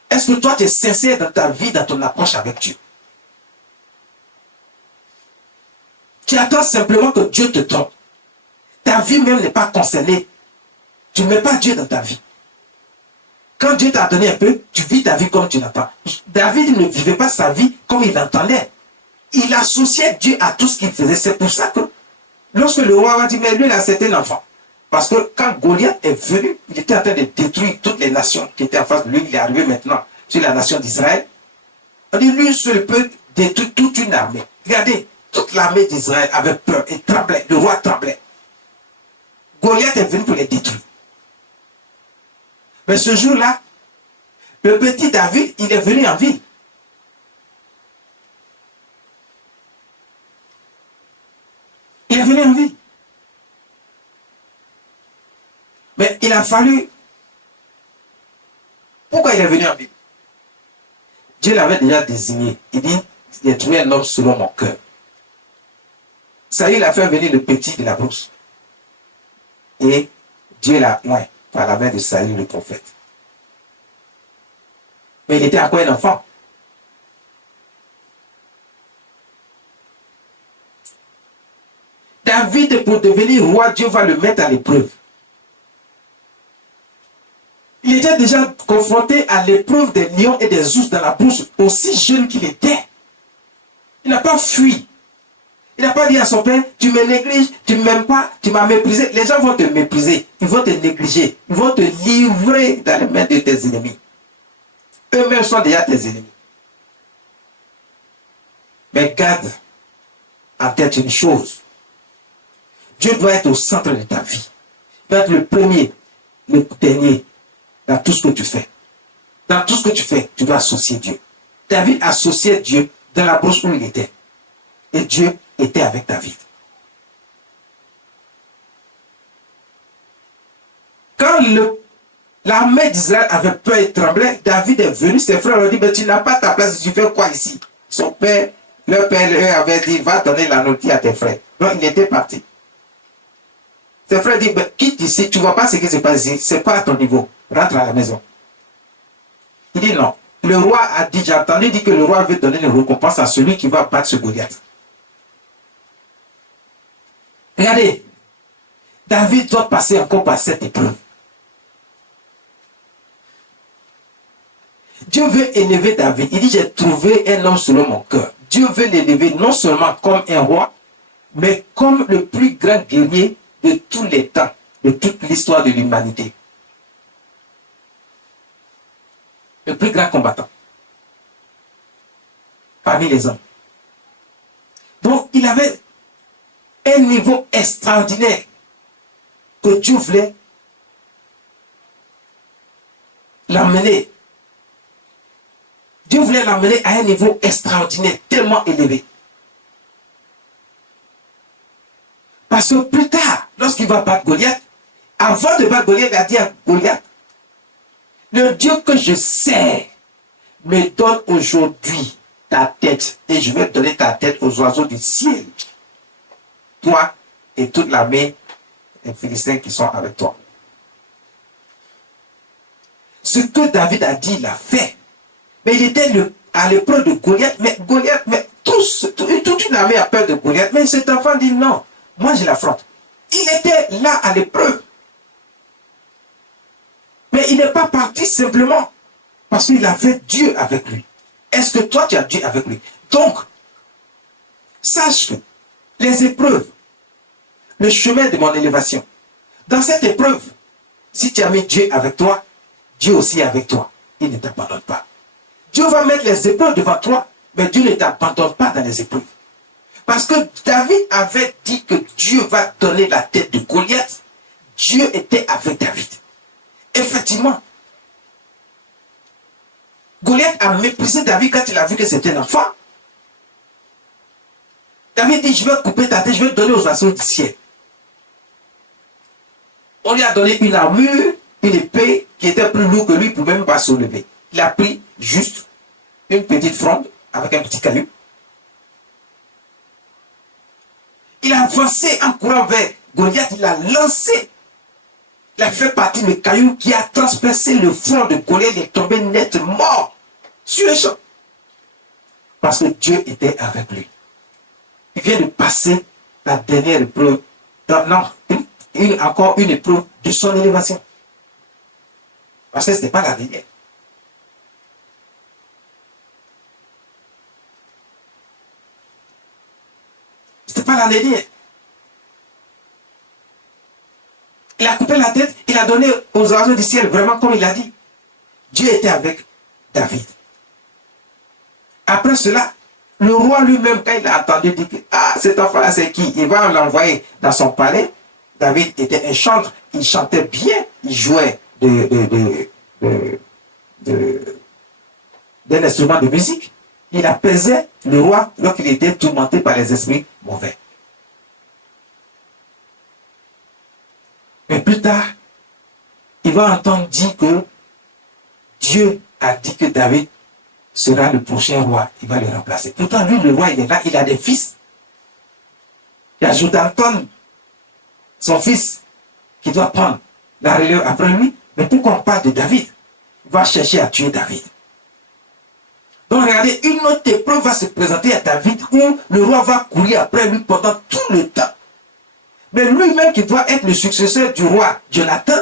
Est-ce que toi tu es sincère dans ta vie, dans ton approche avec Dieu? Tu attends simplement que Dieu te trompe. Ta vie même n'est pas concernée. Tu ne mets pas Dieu dans ta vie. Quand Dieu t'a donné un peu, tu vis ta vie comme tu l'entends. David ne vivait pas sa vie comme il l'entendait. Il associait Dieu à tout ce qu'il faisait. C'est pour ça que lorsque le roi a dit, mais lui là c'était un enfant. Parce que quand Goliath est venu, il était en train de détruire toutes les nations qui étaient en face de lui. Il est arrivé maintenant sur la nation d'Israël. On dit, lui seul peut détruire toute une armée. Regardez, toute l'armée d'Israël avait peur et tremblait. Le roi tremblait. Goliath est venu pour les détruire. Mais ce jour-là, le petit David, il est venu en ville. Il est venu en ville. Mais il a fallu... Pourquoi il est venu en ville? Dieu l'avait déjà désigné. Il dit, il a trouvé un homme selon mon cœur. Saül a fait venir le petit de la brousse. Et Dieu l'a oint par la main de Saül le prophète. Mais il était encore un enfant. David, pour devenir roi, Dieu va le mettre à l'épreuve. Il était déjà confronté à l'épreuve des lions et des ours dans la brousse, aussi jeune qu'il était. Il n'a pas fui. Il n'a pas dit à son père, tu me négliges, tu ne m'aimes pas, tu m'as méprisé. Les gens vont te mépriser, ils vont te négliger, ils vont te livrer dans les mains de tes ennemis. Eux-mêmes sont déjà tes ennemis. Mais garde en tête une chose. Dieu doit être au centre de ta vie. Il doit être le premier, le dernier dans tout ce que tu fais. Dans tout ce que tu fais, tu dois associer Dieu. David associait Dieu dans la brousse où il était. Et Dieu était avec David. Quand l'armée d'Israël avait peur et tremblait, David est venu, ses frères lui ont dit, mais tu n'as pas ta place, tu fais quoi ici? Son père, leur père avait dit, va donner la notice à tes frères. Donc il était parti. Ses frères disent, quitte ici, tu ne vois pas ce qui se passe ici, ce n'est pas à ton niveau, rentre à la maison. Il dit non. Le roi a dit, j'ai entendu dire que le roi veut donner une récompense à celui qui va battre ce Goliath. Regardez, David doit passer encore par cette épreuve. Dieu veut élever David. Il dit, j'ai trouvé un homme selon mon cœur. Dieu veut l'élever non seulement comme un roi, mais comme le plus grand guerrier de tous les temps, de toute l'histoire de l'humanité. Le plus grand combattant parmi les hommes. Donc, il avait un niveau extraordinaire que Dieu voulait l'emmener. Dieu voulait l'emmener à un niveau extraordinaire, tellement élevé. Parce que plus tard, lorsqu'il va battre Goliath, avant de battre Goliath, il a dit à Goliath, le Dieu que je sers me donne aujourd'hui ta tête et je vais donner ta tête aux oiseaux du ciel. toi et toute l'armée des Philistins qui sont avec toi. Ce que David a dit, il a fait. Mais il était à l'épreuve de Goliath. Mais Goliath, toute une armée a peur de Goliath. Mais cet enfant dit non, moi je l'affronte. Il était là à l'épreuve. Mais il n'est pas parti simplement parce qu'il avait Dieu avec lui. Est-ce que toi tu as Dieu avec lui? Donc, sache que les épreuves, le chemin de mon élévation, dans cette épreuve, si tu as mis Dieu avec toi, Dieu aussi est avec toi. Il ne t'abandonne pas. Dieu va mettre les épreuves devant toi, mais Dieu ne t'abandonne pas dans les épreuves. Parce que David avait dit que Dieu va donner la tête de Goliath. Dieu était avec David. Effectivement, Goliath a méprisé David quand il a vu que c'était un enfant. David dit, je vais couper ta tête, je vais donner aux oiseaux du ciel. On lui a donné une armure, une épée qui était plus lourde que lui, il ne pouvait même pas se lever. Il a pris juste une petite fronde avec un petit caillou. Il a avancé en courant vers Goliath, il a lancé. Il a fait partie du caillou qui a transpercé le front de Goliath, il est tombé net mort sur le champ. Parce que Dieu était avec lui. Il vient de passer la dernière épreuve, encore une épreuve de son élévation. Parce que ce n'était pas la dernière. Ce n'était pas la dernière. Il a coupé la tête, il a donné aux oiseaux du ciel, vraiment comme il a dit. Dieu était avec David. Après cela, le roi lui-même, quand il a entendu dire que cet enfant-là, c'est qui? Il va l'envoyer dans son palais. David était un chanteur, il chantait bien, il jouait d'un instrument de musique. Il apaisait le roi lorsqu'il était tourmenté par les esprits mauvais. Mais plus tard, il va entendre dire que Dieu a dit que David sera le prochain roi. Il va le remplacer. Pourtant, lui, le roi, il est là, il a des fils. Il y a Jonathan, son fils, qui doit prendre la relève après lui. Mais pourquoi on parle de David? Il va chercher à tuer David. Donc, regardez, une autre épreuve va se présenter à David où le roi va courir après lui pendant tout le temps. Mais lui-même qui doit être le successeur du roi Jonathan,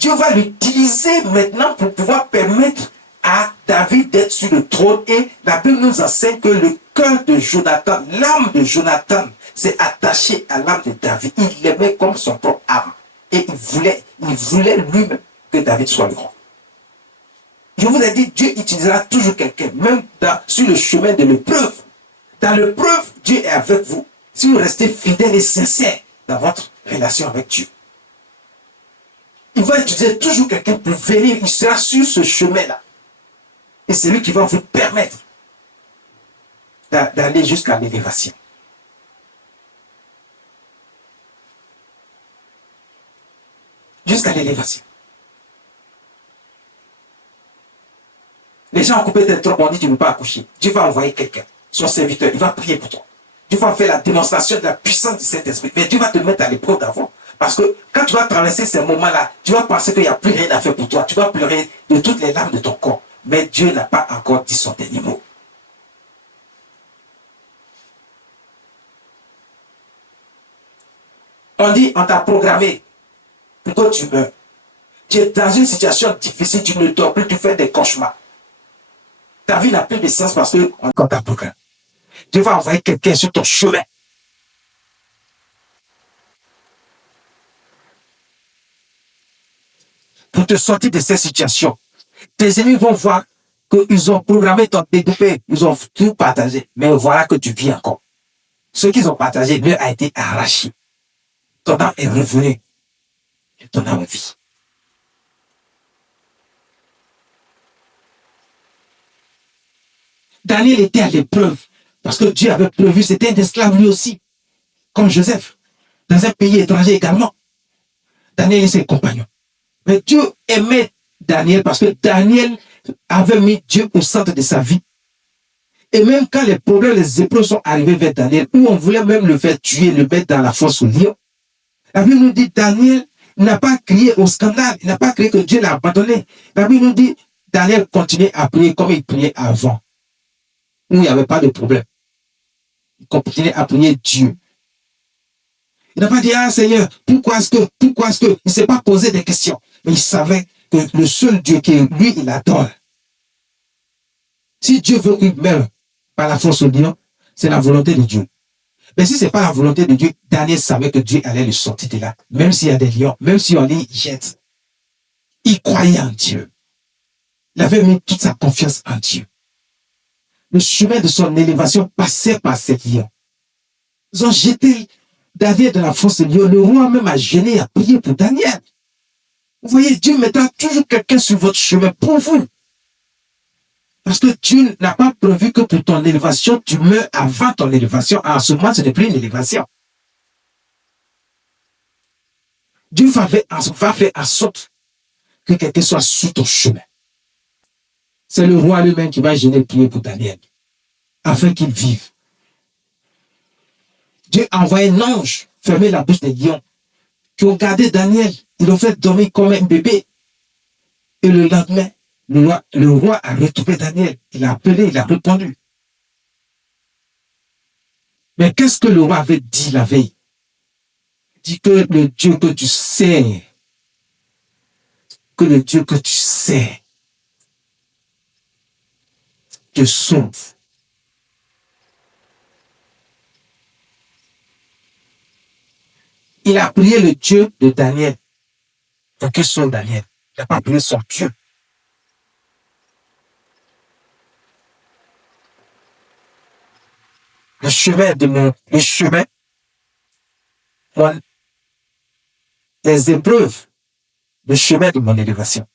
Dieu va l'utiliser maintenant pour pouvoir permettre à David d'être sur le trône. Et la Bible nous enseigne que le cœur de Jonathan, l'âme de Jonathan, s'est attachée à l'âme de David. Il l'aimait comme son propre âme. Et il voulait lui-même que David soit le roi. Je vous ai dit, Dieu utilisera toujours quelqu'un, même sur le chemin de l'épreuve. Dans l'épreuve, Dieu est avec vous. Si vous restez fidèle et sincère dans votre relation avec Dieu. Il va utiliser toujours quelqu'un pour venir. Il sera sur ce chemin-là. Et c'est lui qui va vous permettre d'aller jusqu'à l'élévation. Jusqu'à l'élévation. Les gens ont coupé tes trompes, on dit tu ne peux pas accoucher. Dieu va envoyer quelqu'un, son serviteur, il va prier pour toi. Dieu va faire la démonstration de la puissance du Saint-Esprit. Mais Dieu va te mettre à l'épreuve d'avant. Parce que quand tu vas traverser ces moments-là, tu vas penser qu'il n'y a plus rien à faire pour toi. Tu vas pleurer de toutes les larmes de ton corps. Mais Dieu n'a pas encore dit son dernier mot. On dit, on t'a programmé pour que tu meurs. Tu es dans une situation difficile, tu ne dors plus, tu fais des cauchemars. Ta vie n'a plus de sens parce qu'on t'a programmé. Dieu va envoyer quelqu'un sur ton chemin. Pour te sortir de cette situation. Tes ennemis vont voir qu'ils ont programmé ton découpé, ils ont tout partagé. Mais voilà que tu vis encore. Ce qu'ils ont partagé, leur a été arraché. Ton âme est revenue. Et ton âme vit. Daniel était à l'épreuve. Parce que Dieu avait prévu, c'était un esclave lui aussi. Comme Joseph. Dans un pays étranger également. Daniel et ses compagnons. Mais Dieu aimait Daniel parce que Daniel avait mis Dieu au centre de sa vie. Et même quand les problèmes, les épreuves sont arrivés vers Daniel, où on voulait même le faire tuer, le mettre dans la fosse au lion, la Bible nous dit Daniel n'a pas crié au scandale, il n'a pas crié que Dieu l'a abandonné. La Bible nous dit Daniel continuait à prier comme il priait avant, où il n'y avait pas de problème. Il continuait à prier Dieu. Il n'a pas dit, ah Seigneur, pourquoi est-ce que, il ne s'est pas posé des questions. Mais il savait que le seul Dieu qui est lui, il adore. Si Dieu veut qu'il meure par la force au lion, c'est la volonté de Dieu. Mais si ce n'est pas la volonté de Dieu, Daniel savait que Dieu allait le sortir de là. Même s'il y a des lions, même si on les jette. Il croyait en Dieu. Il avait mis toute sa confiance en Dieu. Le chemin de son élévation passait par ces lions. Ils ont jeté Daniel dans la fosse au lion. Le roi même a gêné, a prié pour Daniel. Vous voyez, Dieu mettra toujours quelqu'un sur votre chemin pour vous. Parce que Dieu n'a pas prévu que pour ton élévation, tu meurs avant ton élévation. En ce moment, ce n'est plus une élévation. Dieu va faire en sorte que quelqu'un soit sur ton chemin. C'est le roi lui-même qui va gêner prier pour Daniel, afin qu'il vive. Dieu a envoyé un ange fermer la bouche des lions, qui ont gardé Daniel. Ils l'ont fait dormir comme un bébé. Et le lendemain, le roi a retrouvé Daniel. Il a appelé, il a répondu. Mais qu'est-ce que le roi avait dit la veille? Il dit que le Dieu que tu sais, te sauve. Il a prié le Dieu de Daniel. Donc, que son Daniel? Il n'a pas prié son Dieu. Le chemin, les épreuves, le chemin de mon élévation.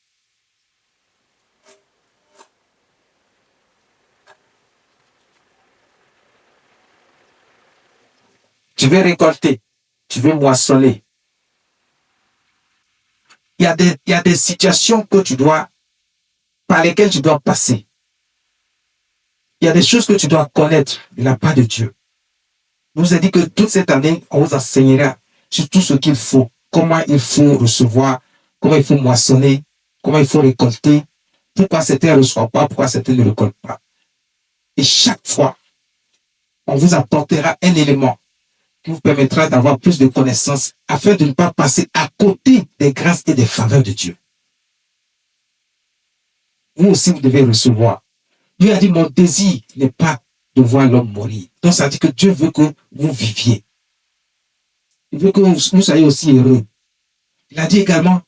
Tu veux récolter, tu veux moissonner. Il y a des situations par lesquelles tu dois passer. Il y a des choses que tu dois connaître de la part de Dieu. Je vous ai dit que toute cette année, on vous enseignera sur tout ce qu'il faut, comment il faut recevoir, comment il faut moissonner, comment il faut récolter, pourquoi certains ne reçoivent pas, pourquoi certains ne récoltent pas. Et chaque fois, on vous apportera un élément qui vous permettra d'avoir plus de connaissances afin de ne pas passer à côté des grâces et des faveurs de Dieu. Vous aussi, vous devez recevoir. Dieu a dit, mon désir n'est pas de voir l'homme mourir. Donc, ça dit que Dieu veut que vous viviez. Il veut que nous soyons aussi heureux. Il a dit également,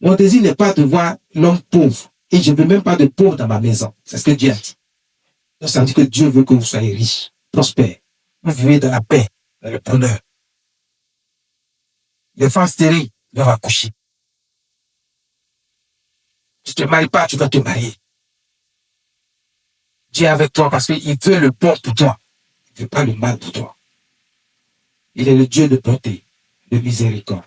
mon désir n'est pas de voir l'homme pauvre. Et je ne veux même pas de pauvre dans ma maison. C'est ce que Dieu a dit. Donc, ça dit que Dieu veut que vous soyez riches, prospères. Vous vivez dans la paix, dans le bonheur. Les femmes stériles doivent accoucher. Tu ne te maries pas, tu dois te marier. Dieu est avec toi parce qu'il veut le bon pour toi. Il ne veut pas le mal pour toi. Il est le Dieu de bonté, de miséricorde.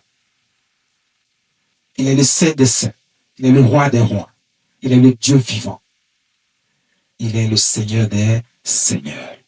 Il est le Saint des saints. Il est le roi des rois. Il est le Dieu vivant. Il est le Seigneur des seigneurs.